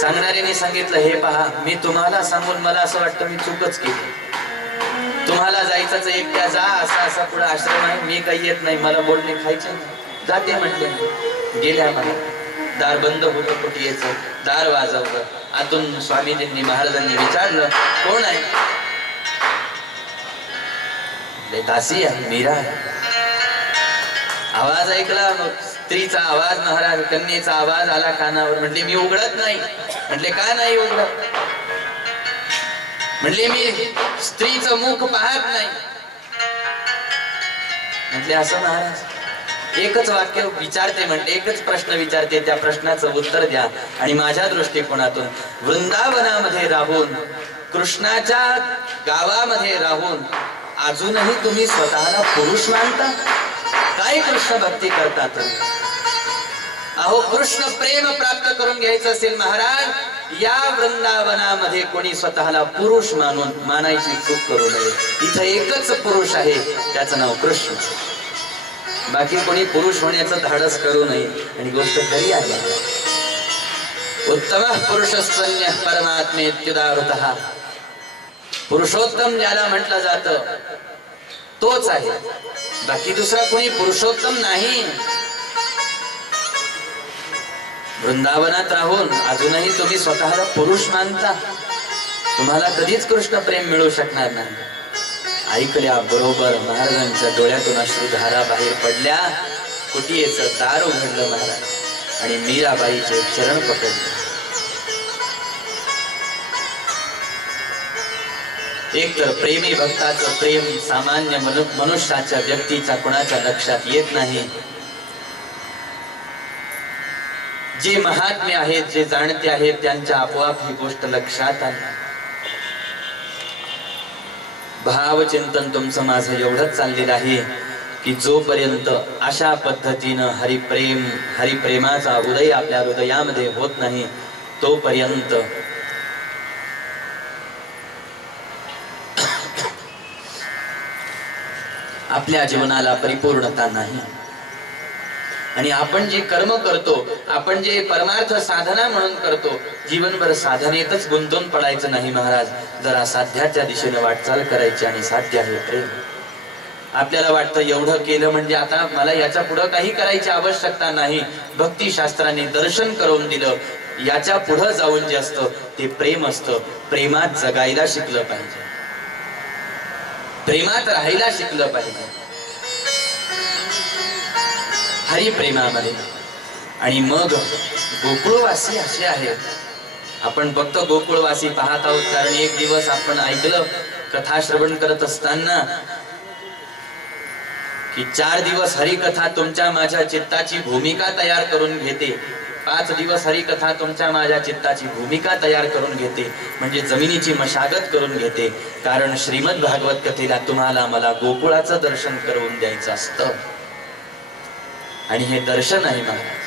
सांगणाऱ्याने सांगितलं, हे पहा, मी तुम्हाला सांगून मला असं वाटतं मी चूकच केली. तुम्हाला जायचं एकट्या जा, असा पुढे आश्रम आहे, मी काही येत नाही, मला बोलणे खायचे नाही, जाते म्हटले. गेल्या. मला दार बंद होतं कुटियेचं, दार वाजवलं. आतून स्वामीजींनी महाराजांनी विचारलं कोण आहे? दासी आहे, मीरा आहे. आवाज ऐकला, स्त्रीचा आवाज, महाराज कन्येचा आवाज आला कानावर. म्हटले मी उघडत नाही. म्हटले का नाही उघडत? म्हटले मी स्त्रीचं मुख पाहत नाही. म्हटले असं महाराज? एकच वाक्य विचारते, म्हणते एकच प्रश्न विचारते, त्या प्रश्नाचं उत्तर द्या. आणि माझ्या दृष्टिकोनातून वृंदावनामध्ये राहून, कृष्णाच्या गावामध्ये राहून अजूनही तुम्ही स्वतःला पुरुष मानता? काय कृष्ण भक्ती करतात? अहो, कृष्ण प्रेम प्राप्त करून घ्यायचं असेल महाराज, या वृंदावनामध्ये कोणी स्वतःला पुरुष मानायची चूक करू नये. इथं एकच पुरुष आहे, त्याचं नाव कृष्ण. बाकी कोणी पुरुष होण्याचं धाडस करू नये. आणि गोष्ट खरी आहे. उत्तम पुरुषस्तन्य परमात्मेत्युदाहृतः. पुरुषोत्तम ज्याला म्हटलं जातं तोच आहे, बाकी दुसरा कोणी पुरुषोत्तम नाही. वृंदावनात राहून अजूनही तुम्ही स्वतःला पुरुष मानता, तुम्हाला कधीच कृष्ण प्रेम मिळू शकणार नाही. ऐकल्या बरोबर महाराजांच्या डोळ्यातून अश्रुधारा बाहेर पडल्या. कुटियेचं दार उघडलं महाराज आणि मीराबाईचे चरण पकडले. एक तर प्रेमी भक्ताचं प्रेम सामान्य मनुष्याच्या व्यक्तीच्या कुणाच्या लक्षात येत नाही. जे महात्मे आहेत, जे जाणते आहेत, त्यांच्या आपोआप ही गोष्ट लक्षात आली. भावचिंतन तुमचं माझं एवढंच चाललेलं आहे की जोपर्यंत अशा पद्धतीनं हरिप्रेमाचा उदय आपल्या हृदयामध्ये होत नाही तोपर्यंत आपल्या जीवनाला परिपूर्णता नाही। आणि आपण जे कर्म करतो, आपण जे परमार्थ साधना म्हणून करतो, जीवनभर साधनेतच गुंतून पडायचं नाही महाराज। जरा साध्याच्या दिशेने वाटचाल करायची आणि साध्य आहे प्रेम। आपल्याला वाटतं एवढं केलं म्हणजे आता मला याच्या पुढे काही करायची आवश्यकता नाही, भक्ती शास्त्राने दर्शन करून दिलं, याच्या पुढे जाऊन जे असतं ते प्रेम असतं। प्रेमात जगायला शिकलं पाहिजे, प्रेमात राहायला शिकलं पाहिजे हरिप्रेमामध्ये। आणि मग गोकुळवासी असे आहेत, आपण फक्त गोकुळवासी पाहत आहोत कारण एक दिवस आपण ऐकलं कथा श्रवण करत असताना की 4 दिवस हरिकथा तुमच्या माझ्या चित्ताची भूमिका तयार करून घेते, 5 दिवस हरिकथा तुमच्या माझ्या चित्ताची भूमिका तयार करून घेते, म्हणजे जमिनीची मशागत करून घेते। कारण श्रीमद भागवत कथेला तुम्हाला मला गोकुळाचं दर्शन करून द्यायचं असतं आणि हे दर्शन आहे महाराज।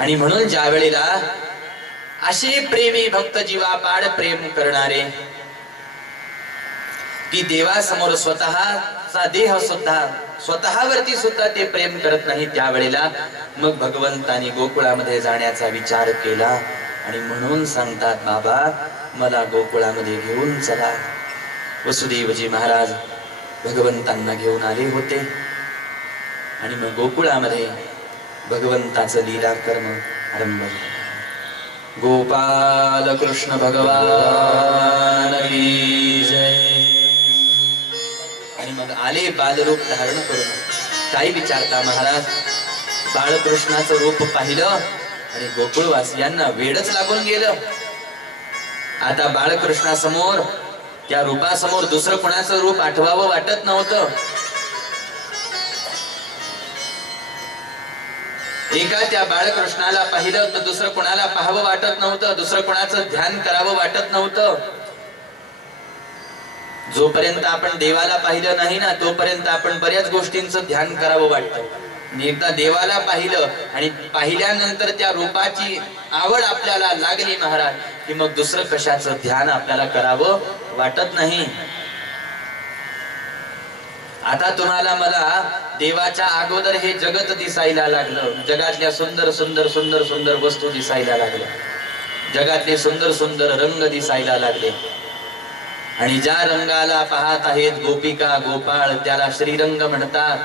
आणि म्हणून ज्या वेळेला असे प्रेमी भक्त जीवापाड प्रेम करणारे की देवासमोर स्वतःचा देह सुद्धा स्वतःवरती सुद्धा ते प्रेम करत नाही, त्यावेळेला मग भगवंतानी गोकुळामध्ये जाण्याचा विचार केला आणि म्हणून सांगतात बाबा मला गोकुळामध्ये घेऊन चला। वसुदेवजी महाराज भगवंतांना घेऊन आले होते आणि मग गोकुळामध्ये भगवंताचं लीला कर्म आरंभ झाला। गोपाल कृष्ण भगवान की जय। आणि मग आले बालरूप धारण करून। काय विचारता महाराज, बाळकृष्णाचं रूप पाहिलं आणि गोकुळवासियांना वेडच लागून गेलं। आता बाळकृष्णासमोर त्या रूपासमोर दुसरं कोणाचं रूप आठवावं वाटत नव्हतं। एका त्या बाळकृष्णाला पाहिलं तर दुसरं कोणाला पाहावं वाटत नव्हतं, दुसरं कोणाचं ध्यान करावं वाटत नव्हतं। जोपर्यंत आपण देवाला पाहिलं नाही ना तोपर्यंत आपण बऱ्याच गोष्टींचं ध्यान करावं वाटतं। एकदा देवाला पाहिलं आणि पाहिल्यानंतर त्या रूपाची आवड आपल्याला लागली महाराज की मग दुसरं कशाचं ध्यान आपल्याला करावं वाटत नाही। आता तुम्हाला मला देवाच्या अगोदर हे जगत दिसायला लागलं, जगातल्या सुंदर सुंदर सुंदर सुंदर वस्तू दिसायला लागल्या, जगातले सुंदर सुंदर रंग दिसायला लागले। आणि ज्या रंगाला पाहत आहेत गोपिका गोपाळ त्याला श्रीरंग म्हणतात।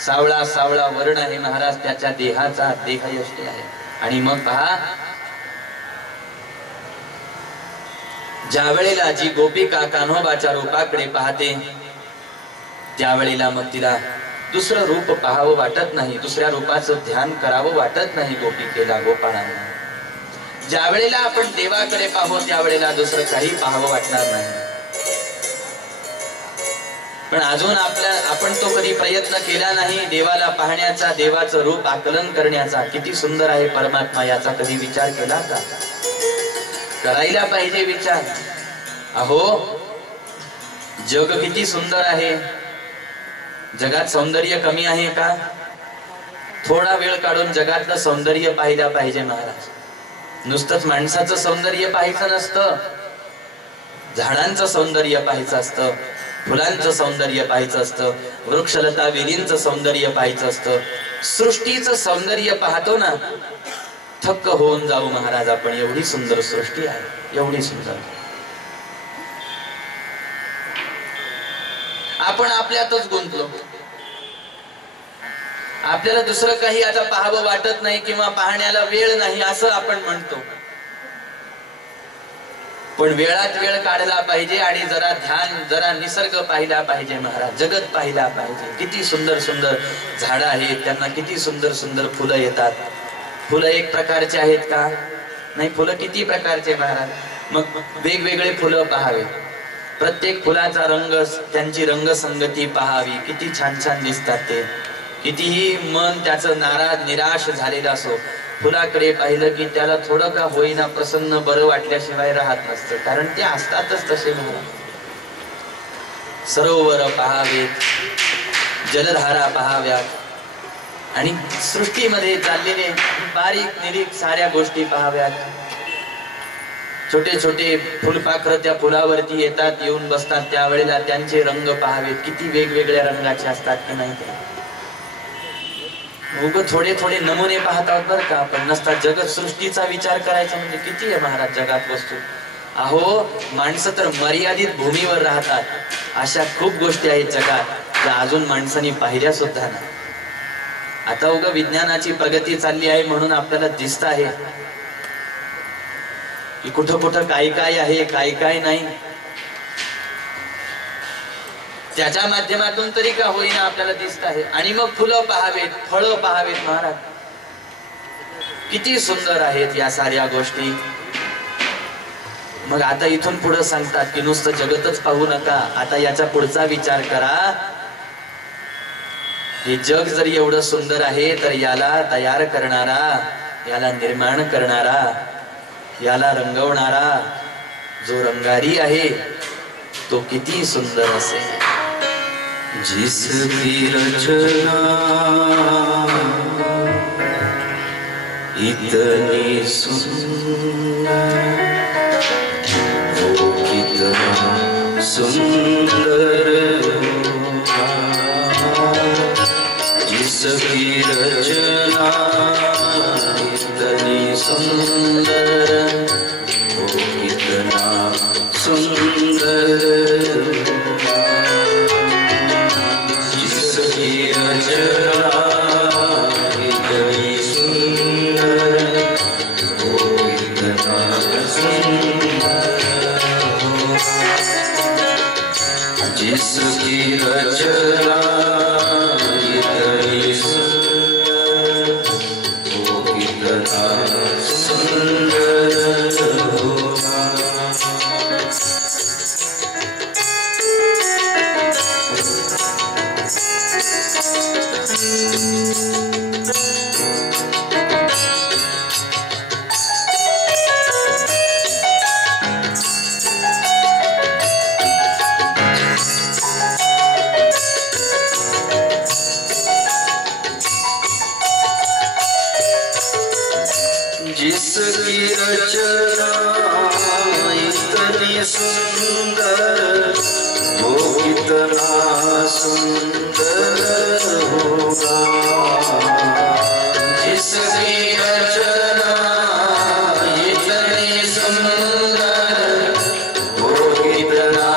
सावळा सावळा वर्ण आहे महाराज त्याच्या देहाचा, देहयष्टी आहे। आणि मग पहा ज्या वेळेला जी गोपिका कान्होबाच्या रूपाकडे पाहते त्यावेळेला मग तिला दुसरं रूप पाहावं वाटत नाही, दुसऱ्या रूपाचं ध्यान करावं वाटत नाही गोपिकेला गोपाळांना। ज्या वेळेला आपण देवाकडे पाहू त्यावेळेला दुसरं काही पाहावं वाटणार नाही। पण अजून आपण तो कधी प्रयत्न केला नाही देवाला पाहण्याचा, देवाचं रूप आकलन करण्याचा। किती सुंदर आहे परमात्मा याचा कधी विचार केला का? करायला पाहिजे विचार। अहो जग किती सुंदर आहे, जगात सौंदर्य कमी आहे का? थोडा वेळ काढून जगातलं सौंदर्य पाहिला पाहिजे महाराज। नुसतंच माणसाचं सौंदर्य पाहायचं नसतं, झाडांचं सौंदर्य पाहायचं असतं, फुलांचं सौंदर्य पाहायचं असतं, वृक्षलता वेलींचं सौंदर्य पाहायचं असतं, सृष्टीचं सौंदर्य पाहतो ना थक्क होऊन जाऊ महाराज आपण। एवढी सुंदर सृष्टी आहे, एवढी सुंदर। आपण आपल्यातच गुंतलो, आपल्याला दुसरं काही आता पाहावं वाटत नाही किंवा पाहण्याला वेळ नाही असं आपण म्हणतो। पण वेळात वेळ काढला पाहिजे आणि जरा ध्यान, जरा निसर्ग पाहिला पाहिजे महाराज, जगत पाहिला पाहिजे। किती सुंदर सुंदर झाडं आहेत, त्यांना किती सुंदर सुंदर फुलं येतात। फुलं एक प्रकारचे आहेत का? नाही, फुलं किती प्रकारचे महाराज। मग वेगवेगळे फुलं पहावे, प्रत्येक फुलाचा रंग, त्यांची रंगसंगती पहावी, किती छान छान दिसतात ते। कितीही मन त्याचं नाराज निराश झालेलं असो फुलाकडे पाहिलं की त्याला थोडं का होईना प्रसन्न बरं वाटल्याशिवाय राहत नसतं, कारण ते असतातच तसे महाराज. सरोवर पहावेत, जलधारा पहाव्यात आणि सृष्टीमध्ये चाललेले बारीक निरीक साऱ्या गोष्टी पहाव्यात. छोटे छोटे फुलपाखरं त्या फुलावरती येतात, येऊन बसतात, त्यावेळेला त्यांचे रंग पहावेत, किती वेगवेगळ्या रंगाचे असतात की नाही ते. उग थोडे थोडे नमुने पाहत आहोत बरं का आपण, नसतात. जगत सृष्टीचा विचार करायचा म्हणजे किती आहे महाराज जगात वस्तू. अहो माणसं तर मर्यादित भूमीवर राहतात, अशा खूप गोष्टी आहेत जगात ज्या अजून माणसांनी पाहिल्या सुद्धा नाही. आता उगा विज्ञानाची प्रगती चालली आहे म्हणून आपल्याला दिसत आहे की कुठं कुठं काय काय आहे, काय काय नाही. त्याच्या माध्यमातून तरी का होईना आपल्याला दिसत आहे. आणि मग फुलं पहावेत, फळं पहावेत महाराज, किती सुंदर आहेत या साऱ्या गोष्टी. मग आता इथून पुढे सांगतात की नुसतं जगतच पाहू नका, आता याचा पुढचा विचार करा. हे जग जर एवढं सुंदर आहे तर याला तयार करणारा, याला निर्माण करणारा, याला रंगवणारा जो रंगारी आहे तो किती सुंदर असेल. जिसकी रचना इतनी सुंदर, वो कितना सुंदर होगा. जिसकी रचना इतनी सुंदर, वो कितना सुंदर होगा. जिसकी रचना इतनी सुंदर, वो कितना सुंदर होगा. जिसकी रचना इतनी सुंदर, वो कितना सुंदर होगा. जिसकी रचना इतनी सुंदर, वो कितना सुंदर होगा. जिसकी रचना इतनी सुंदर, वो कितना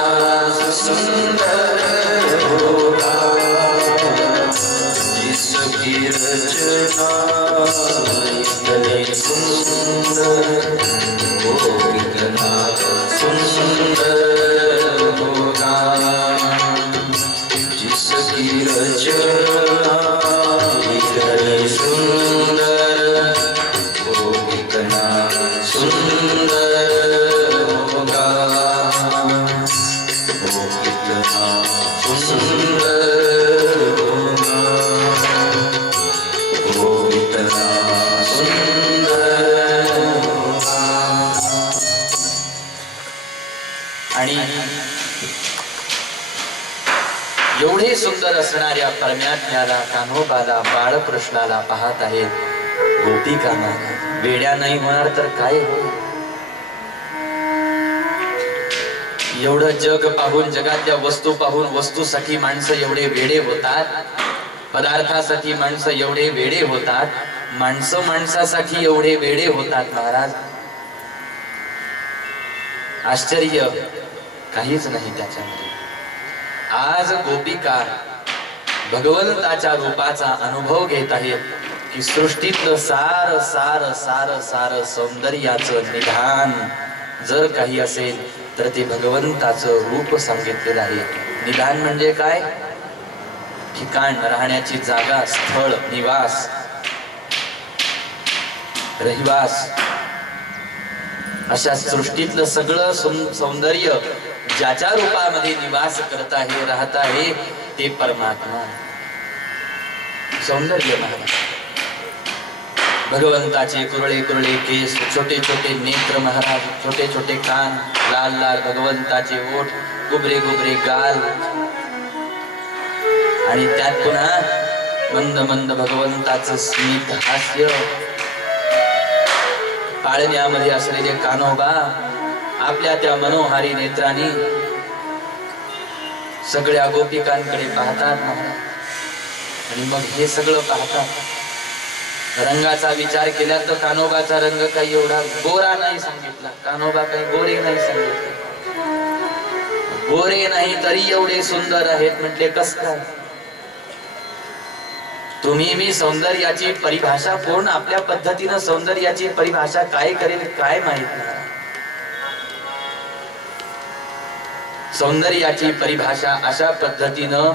सुंदर होगा. जिसकी रचना इतनी सुंदर, वो कितना सुंदर होगा. जिसकी रचना इतनी सुंदर, वो कितना सुंदर होगा. वो कितना सुंदर होगा. वो कितना सुंदर होगा. आणि एवढे सुंदर असणाऱ्या परमात्म्याला, कान्होबाला, बाळकृष्णाला पाहत आहेत गोपिका. वेड्या नाही होणार तर काय होईल. एवढं जग पाहून, जगातल्या वस्तू पाहून, वस्तूसाठी माणसं एवढे वेडे होतात, पदार्थासाठी माणसं एवढे वेडे होतात, माणसं माणसासाठी एवढे वेडे होतात महाराज. आश्चर्य काहीच नाही त्याच्यामध्ये. आज गोपिका भगवंताच्या रूपाचा अनुभव घेत आहेत की सृष्टीतलं सार सार सार सार सौंदर्याचं निधान जर काही असेल तर ते भगवंताचं रूप सांगितलेलं आहे. निधान म्हणजे काय? ठिकाण, राहण्याची जागा, स्थळ, निवास, रहिवास. अशा सृष्टीतलं सगळं सौंदर्य ज्याच्या रूपामध्ये निवास करत आहे, राहत आहे, ते परमात्मा. सौंदर्य महाराज भगवंताचे कुरळे कुरळे केस, छोटे छोटे नेत्र महाराज, छोटे छोटे कान, लाल लाल भगवंताचे ओठ, गुबरे गुबरे गाल, आणि त्यात पुन्हा मंद मंद भगवंताचं स्मित हास्य, पाळण्यामध्ये असलेले कान्होबा आपल्या त्या मनोहारी नेत्रांनी सगळ्या गोपिकांकडे पाहतात आणि मग हे सगळं पाहतात. रंगाचा विचार केला तर कान्होबाचा रंग काही एवढा गोरा नाही सांगितला, कान्होबा काही गोरे नाही सांगितले, गोरे नाही तरी एवढे सुंदर आहेत म्हटले. कस काय? तुम्ही मी सौंदर्याची परिभाषा पूर्ण आपल्या पद्धतीनं सौंदर्याची परिभाषा काय करेल काय माहित नाही. सौंदर्याची परिभाषा अशा पद्धतीनं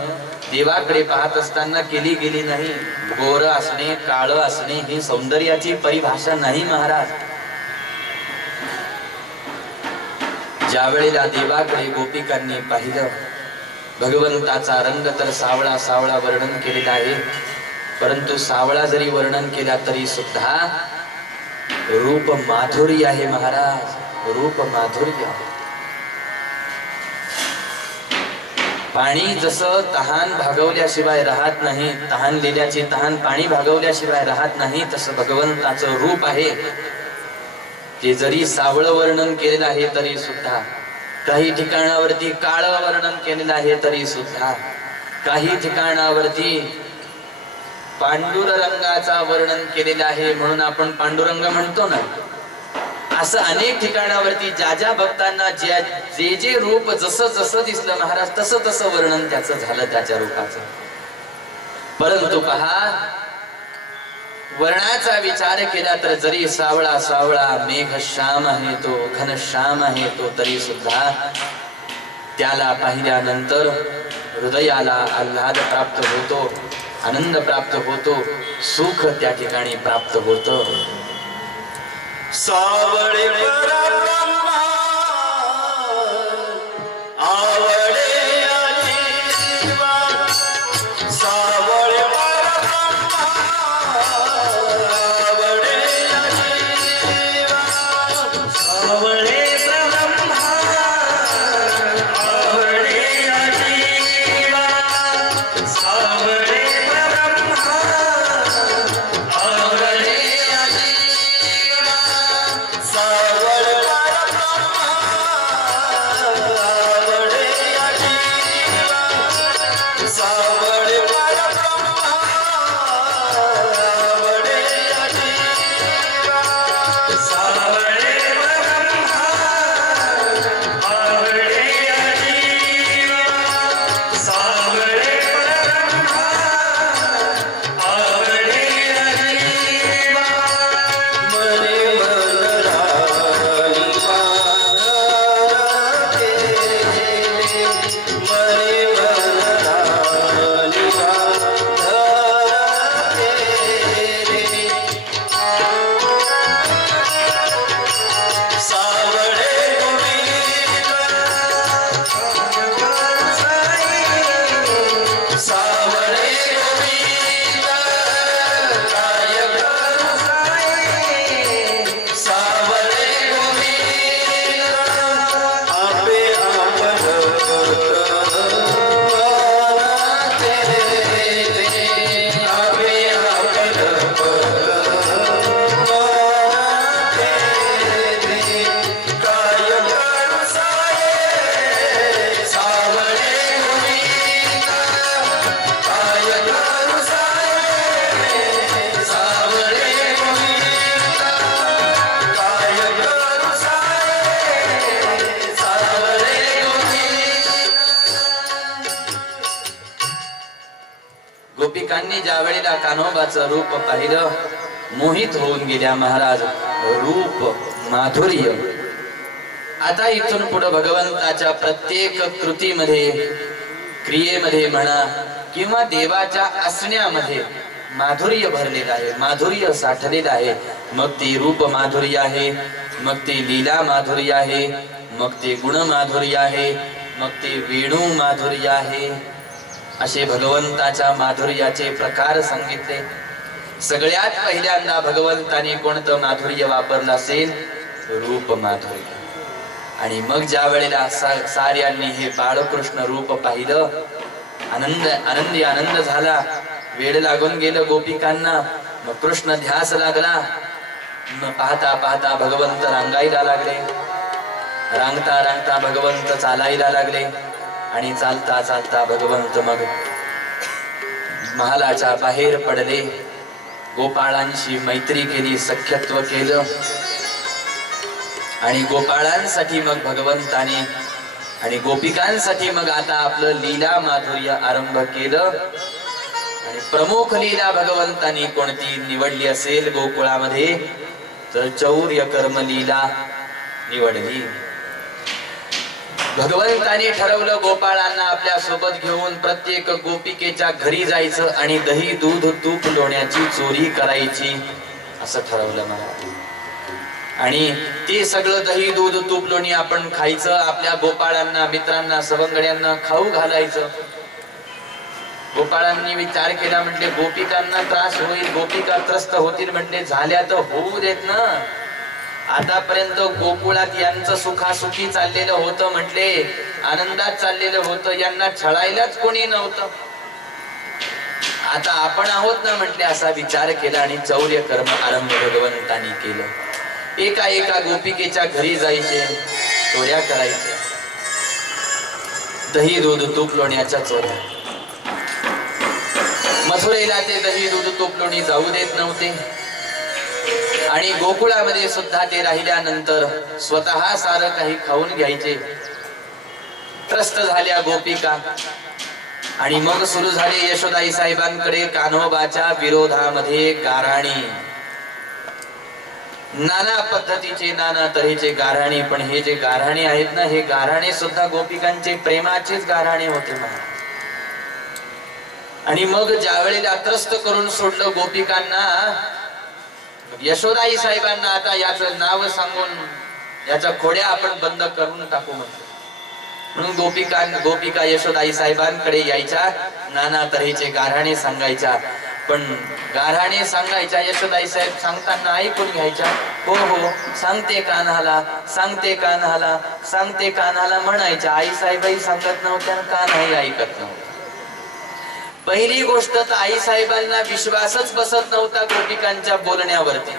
देवाकडे पाहत असताना केली गेली नाही. गोर असणे, काळ असणे ही सौंदर्याची परिभाषा नाही महाराज. ज्या वेळेला देवाकडे गोपिकांनी पाहिलं, भगवंताचा रंग तर सावळा सावळा वर्णन केलेला आहे, परंतु सावळा जरी वर्णन केला तरी सुद्धा रूप माधुर्य आहे महाराज, रूप माधुर्य. पाणी जसं तहान भागवल्याशिवाय राहत नाही, तहान लिल्याची तहान पाणी भागवल्याशिवाय राहत नाही, तसं भगवंताचं रूप आहे. ते जरी सावळ वर्णन केलेलं आहे तरी सुद्धा, काही ठिकाणावरती काळ वर्णन केलेलं आहे तरी सुद्धा, काही ठिकाणावरती पांडुर रंगाचा वर्णन केलेला आहे म्हणून आपण पांडुरंग म्हणतो ना, असं अनेक ठिकाणावरती ज्या ज्या भक्तांना जे जे रूप जसं जसं दिसलं महाराज तसं तसं वर्णन त्याचं झालं त्याच्या रूपाचं. परंतु पहा, वर्णाचा विचार केला तर जरी सावळा सावळा मेघ श्याम आहे तो, घन श्याम आहे तो, तरी सुद्धा त्याला पाहिल्यानंतर हृदयाला आल्हाद प्राप्त होतो, आनंद प्राप्त होतो, सुख त्या ठिकाणी प्राप्त होतं. सावळे परब्रह्मा आवडे अजीवा, सावळे परब्रह्मा आवडे अजीवा, सावळे परब्रह्मा आवडे अजीवा, सावळे परब्रह्मा आवडे गोपिकांनी ज्या वेळेला कान्होबाचं रूप पाहिलं, मोहित होऊन गेल्या महाराज. रूप माधुर्य. आता इथून पुढे भगवंताच्या प्रत्येक कृतीमध्ये, क्रियेमध्ये म्हणा किंवा देवाच्या असण्यामध्ये माधुर्य भरलेलं आहे, माधुर्य साठलेलं आहे. मग ते रूप माधुर्य आहे, मग ते लीला माधुर्य आहे, मग ते गुण माधुर्य आहे, मग ते वेणू माधुर्य आहे. असे भगवंताच्या माधुर्याचे प्रकार सांगितले. सगळ्यात पहिल्यांदा भगवंताने कोणतं माधुर्य वापरलं असेल? रूप माधुर्य. आणि मग ज्या वेळेला साऱ्यांनी हे बाळकृष्ण रूप पाहिलं, आनंद झाला. वेळ लागून गेलं गोपिकांना. मग कृष्ण ध्यास लागला. मग पाहता पाहता भगवंत रांगायला लागले. रांगता रांगता भगवंत चालायला लागले. आणि चालता चालता भगवंत मग महालाच्या बाहेर पडले. गोपाळांशी मैत्री केली, सख्यत्व केलं. आणि गोपाळांसाठी मग भगवंताने आणि गोपिकांसाठी मग आता आपलं लीला माधुर्य आरंभ केलं. आणि प्रमुख लीला भगवंतानी कोणती निवडली असेल गोकुळामध्ये? तर चौर्य कर्म लीला निवडली. भगवंताने ठरवलं गोपाळांना आपल्या सोबत घेऊन प्रत्येक गोपिकेच्या घरी जायचं आणि दही दूध तूप लोण्याची चोरी करायची असं ठरवलं मला. आणि ते सगळं दही दूध तूप लोणी आपण खायचं, आपल्या गोपाळांना मित्रांना सवंगड्यांना खाऊ घालायचं. गोपाळांनी विचार केला, म्हटले गोपिकांना त्रास होईल, गोपिका त्रस्त होतील. म्हटले झाल्या तर होऊ देत ना. आतापर्यंत गोकुळात यांचं सुखासुखी चाललेलं होतं, म्हटले आनंदात चाललेलं होतं, यांना छळायलाच कोणी नव्हतं. आता आपण आहोत ना म्हटले, असा विचार केला आणि चौर्य कर्म आरंभ भगवंतांनी केलं. एका एका गोपिकेच्या घरी जायचे, चोऱ्या करायच्या, दही दूध तूप लोण्याच्या चोऱ्या. मथुरेला ते दही दूध तूप लोणी जाऊ देत नव्हते. आणि गोकुळामध्ये सुद्धा ते राहिल्यानंतर स्वतः सारं काही खाऊन घ्यायचे. त्रस्त झाल्या गोपिका. आणि मग सुरू झाले यशोदाई साहेबांकडे कान्होबाच्या विरोधामध्ये गाऱ्हाणी. नाना पद्धतीचे नाना तऱ्हेचे गाऱ्हाणे. पण हे जे गाऱ्हाणे आहेत ना, हे गाऱ्हाणे सुद्धा गोपिकांचे प्रेमाचेच गाऱ्हाणे होते म्हणा. आणि मग ज्या वेळेला त्रस्त करून सोडलं गोपिकांना, यशोदाई साहेबांना आता याचं नाव सांगून याच्या खोड्या आपण बंद करून टाकू म्हणून गोपिका यशोदाई साहेबांकडे यायच्या, नाना तऱ्हेचे गाऱ्हाणे सांगायच्या. पण गाऱ्हाणे सांगायच्या, यशोदाई साहेब सांगताना ऐकून घ्यायच्या. हो हो सांगते कान्हाला, सांगते कान्हाला, सांगते कान्हाला म्हणायच्या. आई साहेबही सांगत नव्हत्या, कान्हाही ऐकत नव्हता. पहिली गोष्ट तर आई साहेबांना विश्वासच बसत नव्हता गोपिकांच्या बोलण्यावरती.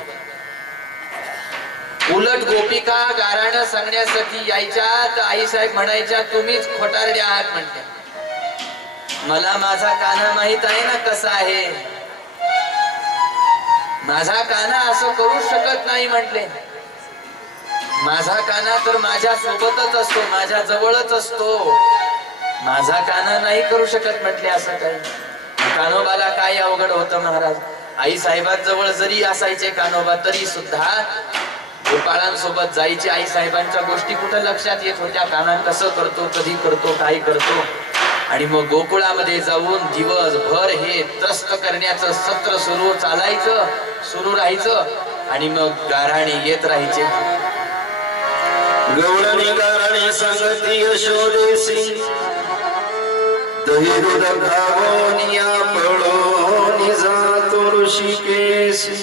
उलट गोपिका गाऱ्हाणं सांगण्यासाठी यायच्या तर आई साहेब म्हणायच्या, तुम्हीच खोटारड्या आहात म्हणते. मला माझा कान्हा माहित आहे ना कसा आहे. माझा कान्हा असं करू शकत नाही म्हटले. माझा कान्हा तर माझ्या सोबतच असतो, माझ्या जवळच असतो. माझा कान्हा नाही करू शकत म्हटले असं काही. कान्होबाला काय अवघड होतं महाराज. आई साहेबांजवळ जरी असायचे कान्होबा तरी सुद्धा गोपाळांसोबत जायचे. आई साहेबांच्या गोष्टी कुठं लक्षात येत होत्या. कान्हा कसं करतो, कधी करतो, काय करतो. आणि मग गोकुळामध्ये जाऊन दिवसभर हे त्रस्त करण्याचं सत्र सुरू राहायचं. आणि मग गाऱ्हाणे येत राहायचे. गवळणी गाराणी सांगती यशोदेसी, दही दूध खावून या पळून जातो ऋषिकेशी.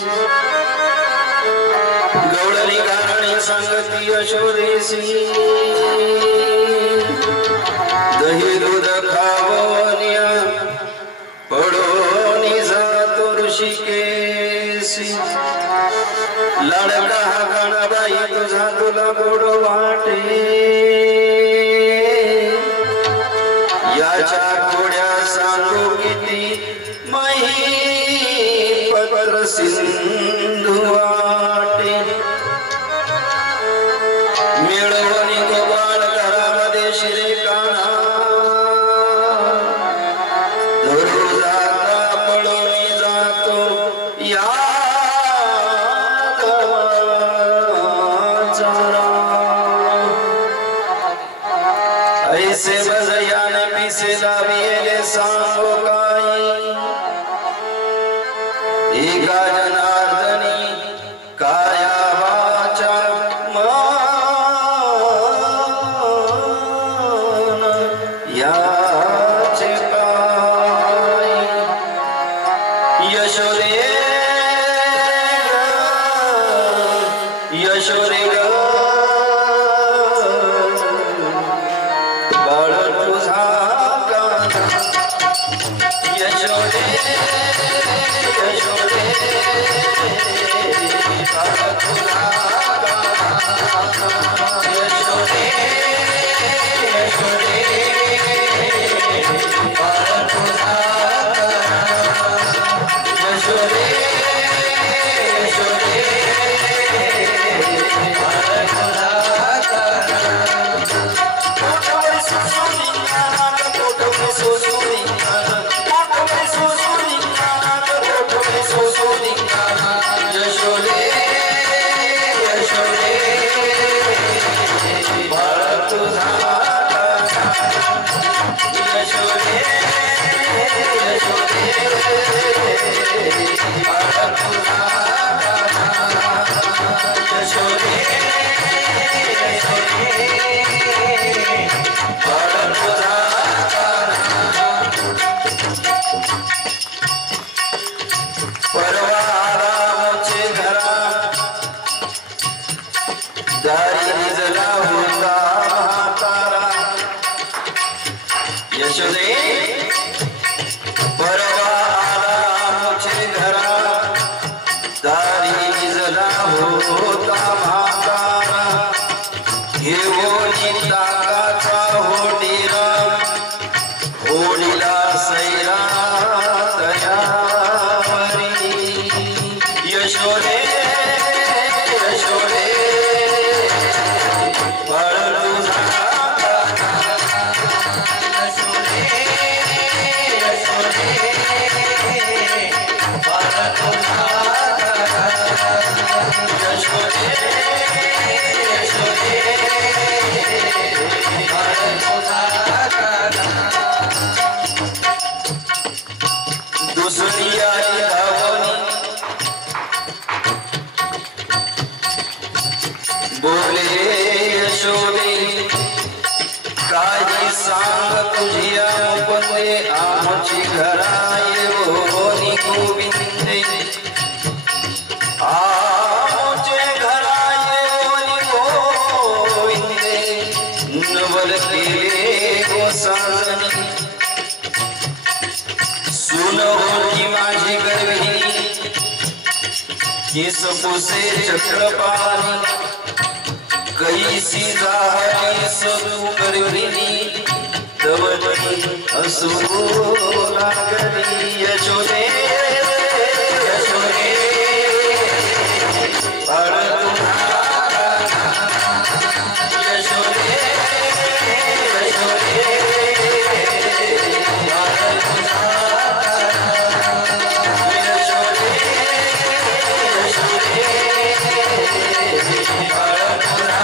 गवळणी गाराणी सांगती यशोदेसी, दही दूध खावून या पळून जातो ऋषिकेशी. लाडका हा गणबाई तुझा तुला गोड वाटे, याच्या गोड्या सांगू किती मही पत्र सिंधू वाटे. मिळवणी गोपाळ घरामध्ये शिरे कान्हा, धरू जाता पळून जातो या ऐसे बजयाने पिसे लाविले सांगो काही. एका जनार्दनी काया वाचा मन याचे पायी. यशोदे यशोदे यशोदे बाळ तुझा यशोदे यशोदे बाळ तुझा यशोदे यशोदे बाळ तुझा पोटवर सुसुनिया पोटवर सुसुनिया पोटवर सुसुनिया पोटवर सुसुनिया यशोदे यशोदे बाळ तुझा यशोदे यशोदे बाळ तुझा यशोदे परवा रामचे घरा दारी निजला होता म्हातारा यशोदे परवा रामचे घरा दारी निजला होता म्हातारा घेऊनी ताकाचा होडीरा होडीला सैरा तयावरी यशोदे यशोदे बाळ तुझा यशोदे यशोदे बाळ तुझा यशोदे यशोदे बाळ तुझा दुसरी आई धावणी बोले यशोदे काळजी सांग तुझ्या मुकुंदे आमची घराय बोनी गोविंदे आमचे घराय बोनी गोविंदे नवल केले गो साजनी सुन होती माझी गर्भिणी केस पुसे चक्रपाणी कैसी झाली सदू गर्भिणी तवनी असू लागली यशोदे यशोदे बाळ तुझा यशोदे यशोदे बाळ तुझा यशोदे यशोदे बाळ तुझा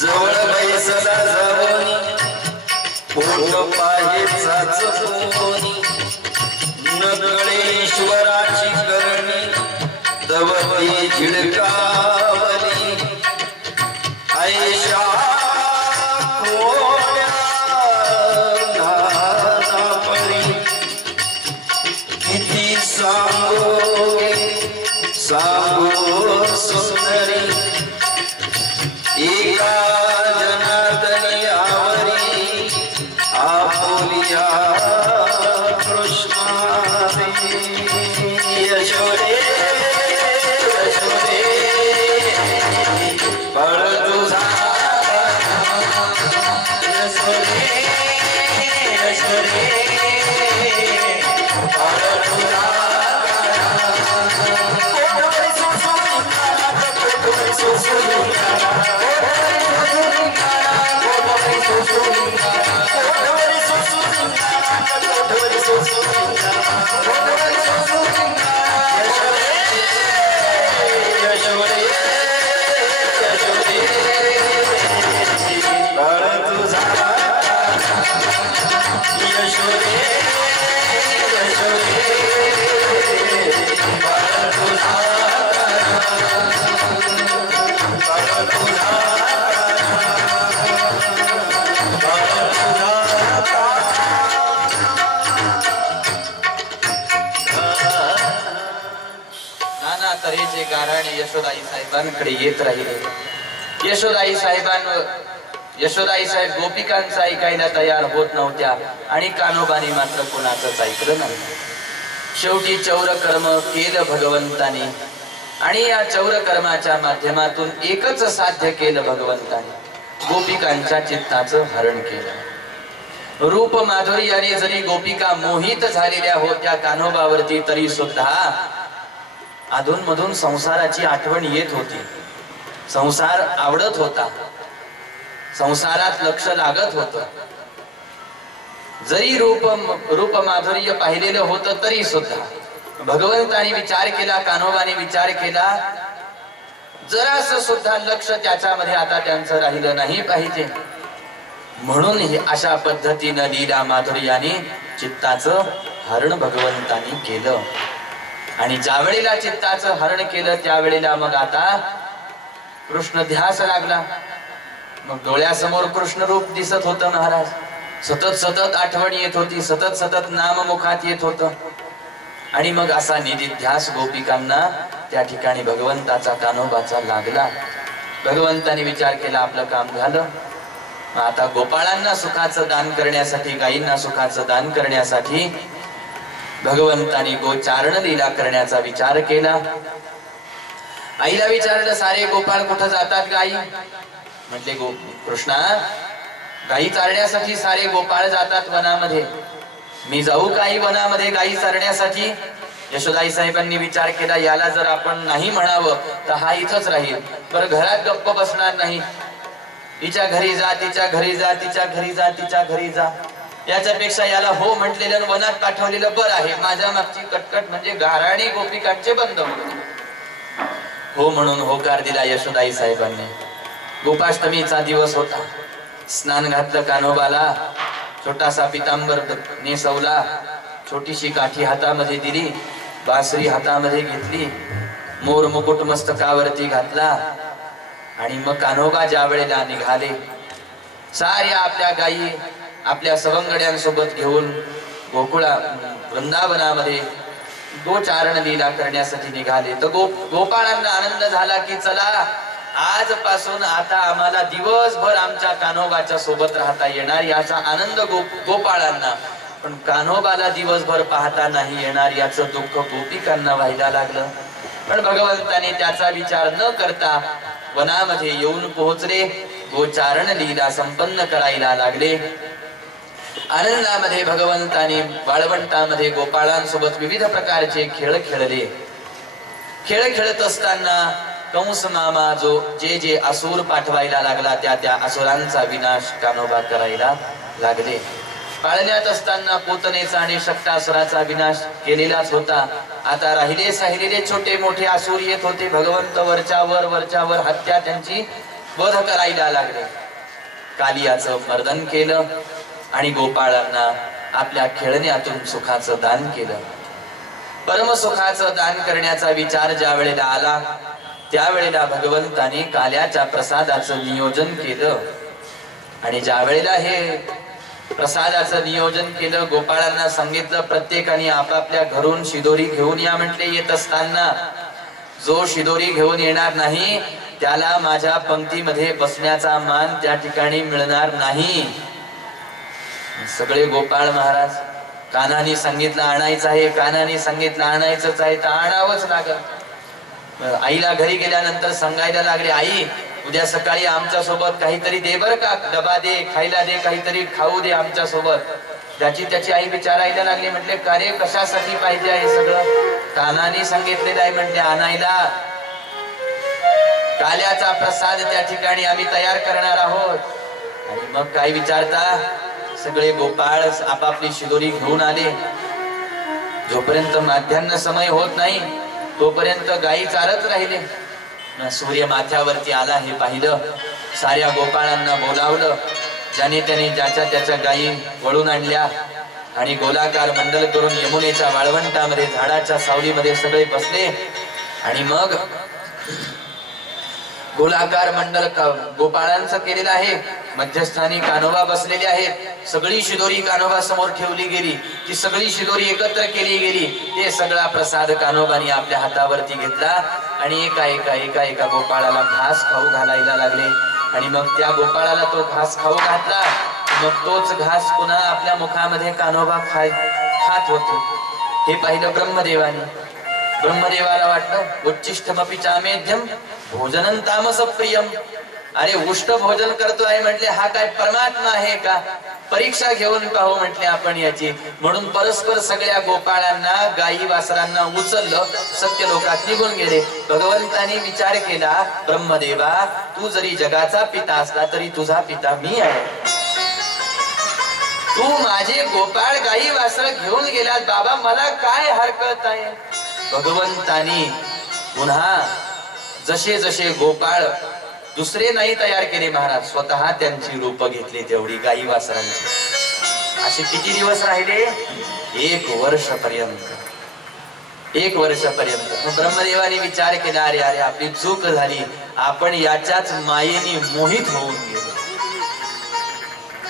जवळ बैसला जाऊनी पोट पाहेचा चकोनी नकळे ईश्वराची करणी तवती झिडकावली ऐशा कोण्या नानापरी किती सांगोगे सांगो सुंदरी एका जनार्दनी आवरी आपुलिया कृष्णारी यशोदे यशोदे बाळ तुझा यशोदे यशोदे बाळ तुझा कोटवरी सुसुनिया कोटवरी सुसुनिया कोटवरी सुसुनिया कोटवरी सुसुनिया कोटवरी सुसुनिया कोटवरी सुसुनिया यशोदे यशोदे यशोदे बाळ तुझा यशोदे यशोदे बाळ तुझा बाळ तुझा नाना तऱ्हेचे गाराणे यशोदाई साहेबांकडे येत राहिले. यशोदाई साहेबांवर यशोदाई साहेब गोपिकांचा ऐकायला तयार होत नव्हत्या आणि कान्होबाने मात्र कोणाचंच ऐकलं नाही. शेवटी चौर कर्म केलं भगवंताने आणि या चौर कर्माच्या माध्यमातून एकच साध्य केलं भगवंताने, गोपिकांच्या चित्ताचं हरण केलं. रूप माधुर्याने जरी गोपिका मोहित झालेल्या होत्या कान्होबावरती, तरी सुद्धा अधून मधून संसाराची आठवण येत होती. संसार आवडत होता, संसारात लक्ष लागत होतं. जरी रूप माधुर्य पाहिलेलं होतं तरी सुद्धा भगवंताने विचार केला, कान्होबाने विचार केला, जरासं सुद्धा लक्ष त्याच्यामध्ये आता त्यांचं राहिलं नाही पाहिजे. म्हणून हे अशा पद्धतीनं लीला माधुर्याने चित्ताचं हरण भगवंतानी केलं. आणि ज्या वेळेला चित्ताचं हरण केलं त्यावेळेला मग आता कृष्ण ध्यास लागला. मग डोळ्यासमोर कृष्ण रूप दिसत होतं महाराज. सतत सतत आठवण येत होती, सतत सतत नाम मुखात येत होतं. आणि मग असा निधिध्यास गोपिकांना त्या ठिकाणी भगवंताचा कान्होबाचा लागला. भगवंताने विचार केला, आपलं काम झालं. आता गोपाळांना सुखाचं दान करण्यासाठी, गायींना सुखाचं दान करण्यासाठी भगवंताने गोचारण लीला करण्याचा विचार केला. आईला विचारलं, सारे गोपाळ कुठं जातात गायी? म्हटले, कृष्णा, गायी चारण्यासाठी सारे गोपाळ जातात वनामध्ये. मी जाऊ काही वनामध्ये गायी चारण्यासाठी? यशोदाई साहेबांनी विचार केला, याला जर आपण नाही म्हणावं तर हा इथंच राहील. बरं, घरात गप्प बसणार नाही. तिच्या घरी जा, तिच्या घरी जा, तिच्या घरी जा, तिच्या घरी जा. याच्यापेक्षा याला हो म्हटलेलं वनात पाठवलेलं बरं आहे. माझ्या मागची कटकट म्हणजे गाराणी गोपिकांचे बंद होते. हो म्हणून होकार दिला यशोदाई साहेबांनी. गोपाष्टमीचा दिवस होता. स्नान घातलं कान्होबाला, छोटासा पितांबर नेसवला, छोटीशी काठी हातामध्ये दिली, बासरी हातामध्ये घेतली, मोर मुकुट मस्तकावरती घातला. आणि मग कान्होबा ज्या वेळेला निघाले, साऱ्या आपल्या गायी आपल्या सवंगड्यांसोबत घेऊन गोकुळा वृंदावनामध्ये गोचारण लीला करण्यासाठी निघाले. तर गोपाळांना आनंद झाला की चला, आजपासून आता आम्हाला दिवसभर आमच्या कान्होबाच्या सोबत राहता येणार, याचा आनंद गोपाळांना. पण कान्होबाला दिवसभर पाहता नाही येणार याचं दुःख गोपिकांना व्हायला लागलं. पण भगवंताने त्याचा विचार न करता वनामध्ये येऊन पोहोचले. गोचारण लीला संपन्न करायला लागले. आनंदामध्ये भगवंताने वाळवंटामध्ये गोपाळांसोबत विविध प्रकारचे खेळ खेळले. खेळ खेळत असताना कंस मामा जे जे असुर पाठवायला लागला, त्या असुरांचा विनाश कान्होबा करायला लागले. पाळण्यात असताना पोतनेचा आणि शक्तासुराचा विनाश केलेलाच होता. आता राहिलेले छोटे मोठे असुर येत होते. भगवंत वरच्यावर हत्या त्यांची वध करायला लागले. कालियाचं मर्दन केलं आणि गोपाळांना आपल्या खेळण्यातून सुखाचं दान केलं. परम सुखाचं दान करण्याचा विचार ज्या वेळेला आला त्यावेळेला भगवंताने काल्याच्या प्रसादाचं नियोजन केलं. आणि ज्या वेळेला हे प्रसादाचं नियोजन केलं, गोपाळांना सांगितलं, प्रत्येकाने आपापल्या घरून शिदोरी घेऊन या म्हटले. येत असताना जो शिदोरी घेऊन येणार नाही त्याला माझ्या पंक्तीमध्ये बसण्याचा मान त्या ठिकाणी मिळणार नाही. सगळे गोपाळ महाराज, कान्हाने सांगितलं आणायचं आहे, कान्हाने सांगितलं आणायचंच आहे, तर आणावंच लागत. आईला घरी गेल्यानंतर सांगायला लागले, आई उद्या सकाळी आमच्या सोबत काहीतरी दे बर का, डबा दे, खायला दे, काहीतरी खाऊ दे आमच्या सोबत. त्याची आई विचारायला लागली. म्हटले, का रे, कशासाठी पाहिजे आहे सगळं? कान्हाने सांगितलेलं आहे म्हटले आणायला. काल्याचा प्रसाद त्या ठिकाणी आम्ही तयार करणार आहोत. आणि मग काय विचारता, सगळे गोपाळ आपापली शिदोरी घेऊन आले. जोपर्यंत माध्यान्ह समय होत नाही तोपर्यंत गायी चारत राहिले. सूर्य माथ्यावरती आला हे पाहिलं. साऱ्या गोपाळांना बोलावलं. ज्याने त्याने ज्याच्या त्याच्या गायी वळून आणल्या आणि गोलाकार मंडल करून यमुनेच्या वाळवंटामध्ये झाडाच्या सावलीमध्ये सगळे बसले. आणि मग गोलाकार मंडल गोपाळांचं केलेलं आहे. मध्यस्थानी कान्होबा बसलेले आहेत. सगळी शिदोरी कान्होबा समोर ठेवली गेली. ती सगळी शिदोरी एकत्र केली गेली. ते सगळा प्रसाद कान्होबानी आपल्या हातावरती घेतला आणि एका गोपाळाला घास खाऊ घालायला लागले. आणि मग त्या गोपाळाला तो घास खाऊ घातला. मग तोच घास पुन्हा आपल्या मुखामध्ये कान्होबा खात होतो. हे पाहिलं ब्रह्मदेवाने. ब्रह्मदेवाला वाटलं उच्चिष्टमपि चामेध्यम भोजनं तामस प्रियम. अरे उष्ट भोजन करतोय म्हटले, हा काय परमात्मा आहे का? परीक्षा घेऊन पाहू म्हटले आपण याची. म्हणून परस्पर सगळ्या गोपाळांना गायी वासरांना उचललं, सत्य लोकात निघून गेले. भगवंतानी विचार केला, ब्रह्मदेवा तू जरी जगाचा पिता असला तरी तुझा पिता मी आहे. तू माझे गोपाळ गायी वासर घेऊन गेलात बाबा, मला काय हरकत आहे? भगवंतानी पुन्हा जसे जसे गोपाळ दुसरे नाही तयार केले महाराज, स्वतः त्यांची रूप घेतली तेवढी गायी वासरांची. असे किती दिवस राहिले? 1 वर्षपर्यंत. 1 वर्षपर्यंत. ब्रह्मदेवाने विचार केला, अरे अरे आपली चूक झाली, आपण याच्याच मायेने मोहित होऊन गेलो.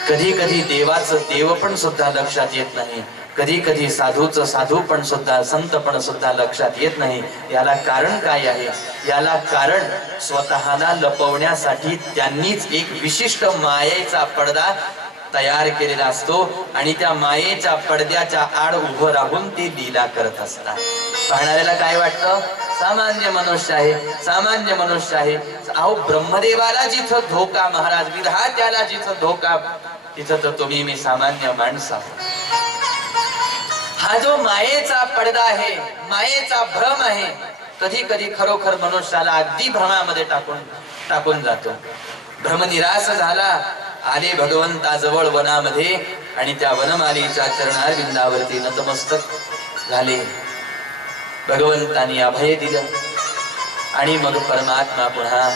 कधी कधी देवाचं देव पण सुद्धा लक्षात येत नाही, कधी कधी साधूचं साधू पण सुद्धा, संत पण सुद्धा लक्षात येत नाही. याला कारण काय आहे? याला कारण स्वतःला लपवण्यासाठी त्यांनीच एक विशिष्ट मायेचा पडदा तयार केलेला असतो आणि त्या मायेच्या पडद्याच्या आड उभं राहून ते लीला करत असतात. पाहणाऱ्याला काय वाटतं? सामान्य मनुष्य आहे, सामान्य मनुष्य आहे. अहो ब्रह्मदेवाला जिथं धोका महाराज, विधात्याला जिथं धोका, तिथं तर तुम्ही मी सामान्य माणूस आहोत. हा जो मायेचा पडदा आहे, मायेचा भ्रम आहे, कधी कधी खरोखर मनुष्याला अगदी भ्रमामध्ये टाकून जातो. भ्रमनिरास झाला, आले भगवंताजवळ वनामध्ये आणि त्या वनमालीच्या चरणारविंदावरती नतमस्तक झाले. भगवंतानी अभय दिलं आणि मग परमात्मा पुन्हा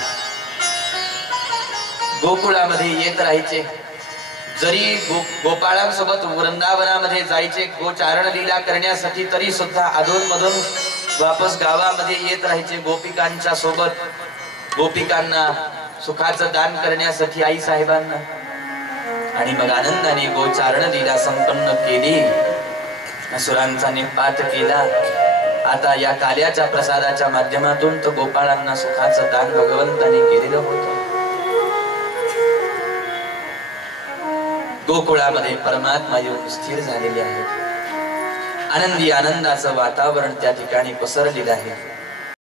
गोकुळामध्ये येत राहायचे. जरी गोपाळांसोबत वृंदावनामध्ये जायचे गोचारण लीला करण्यासाठी, तरी सुद्धा अधूनमधून वापस गावामध्ये येत राहायचे गोपिकांच्या सोबत, गोपिकांना सुखाचं दान करण्यासाठी आई साहेबांना. आणि मग आनंदाने गोचारण लीला संपन्न केली, असुरांचा निपात केला. आता या काल्याच्या प्रसादाच्या माध्यमातून तर गोपाळांना सुखाचं दान भगवंताने केलेलं होतं. गोकुळामध्ये परमात्मा येऊन स्थिर झालेले आहेत. आनंदी आनंदाचं वातावरण त्या ठिकाणी पसरलेलं आहे.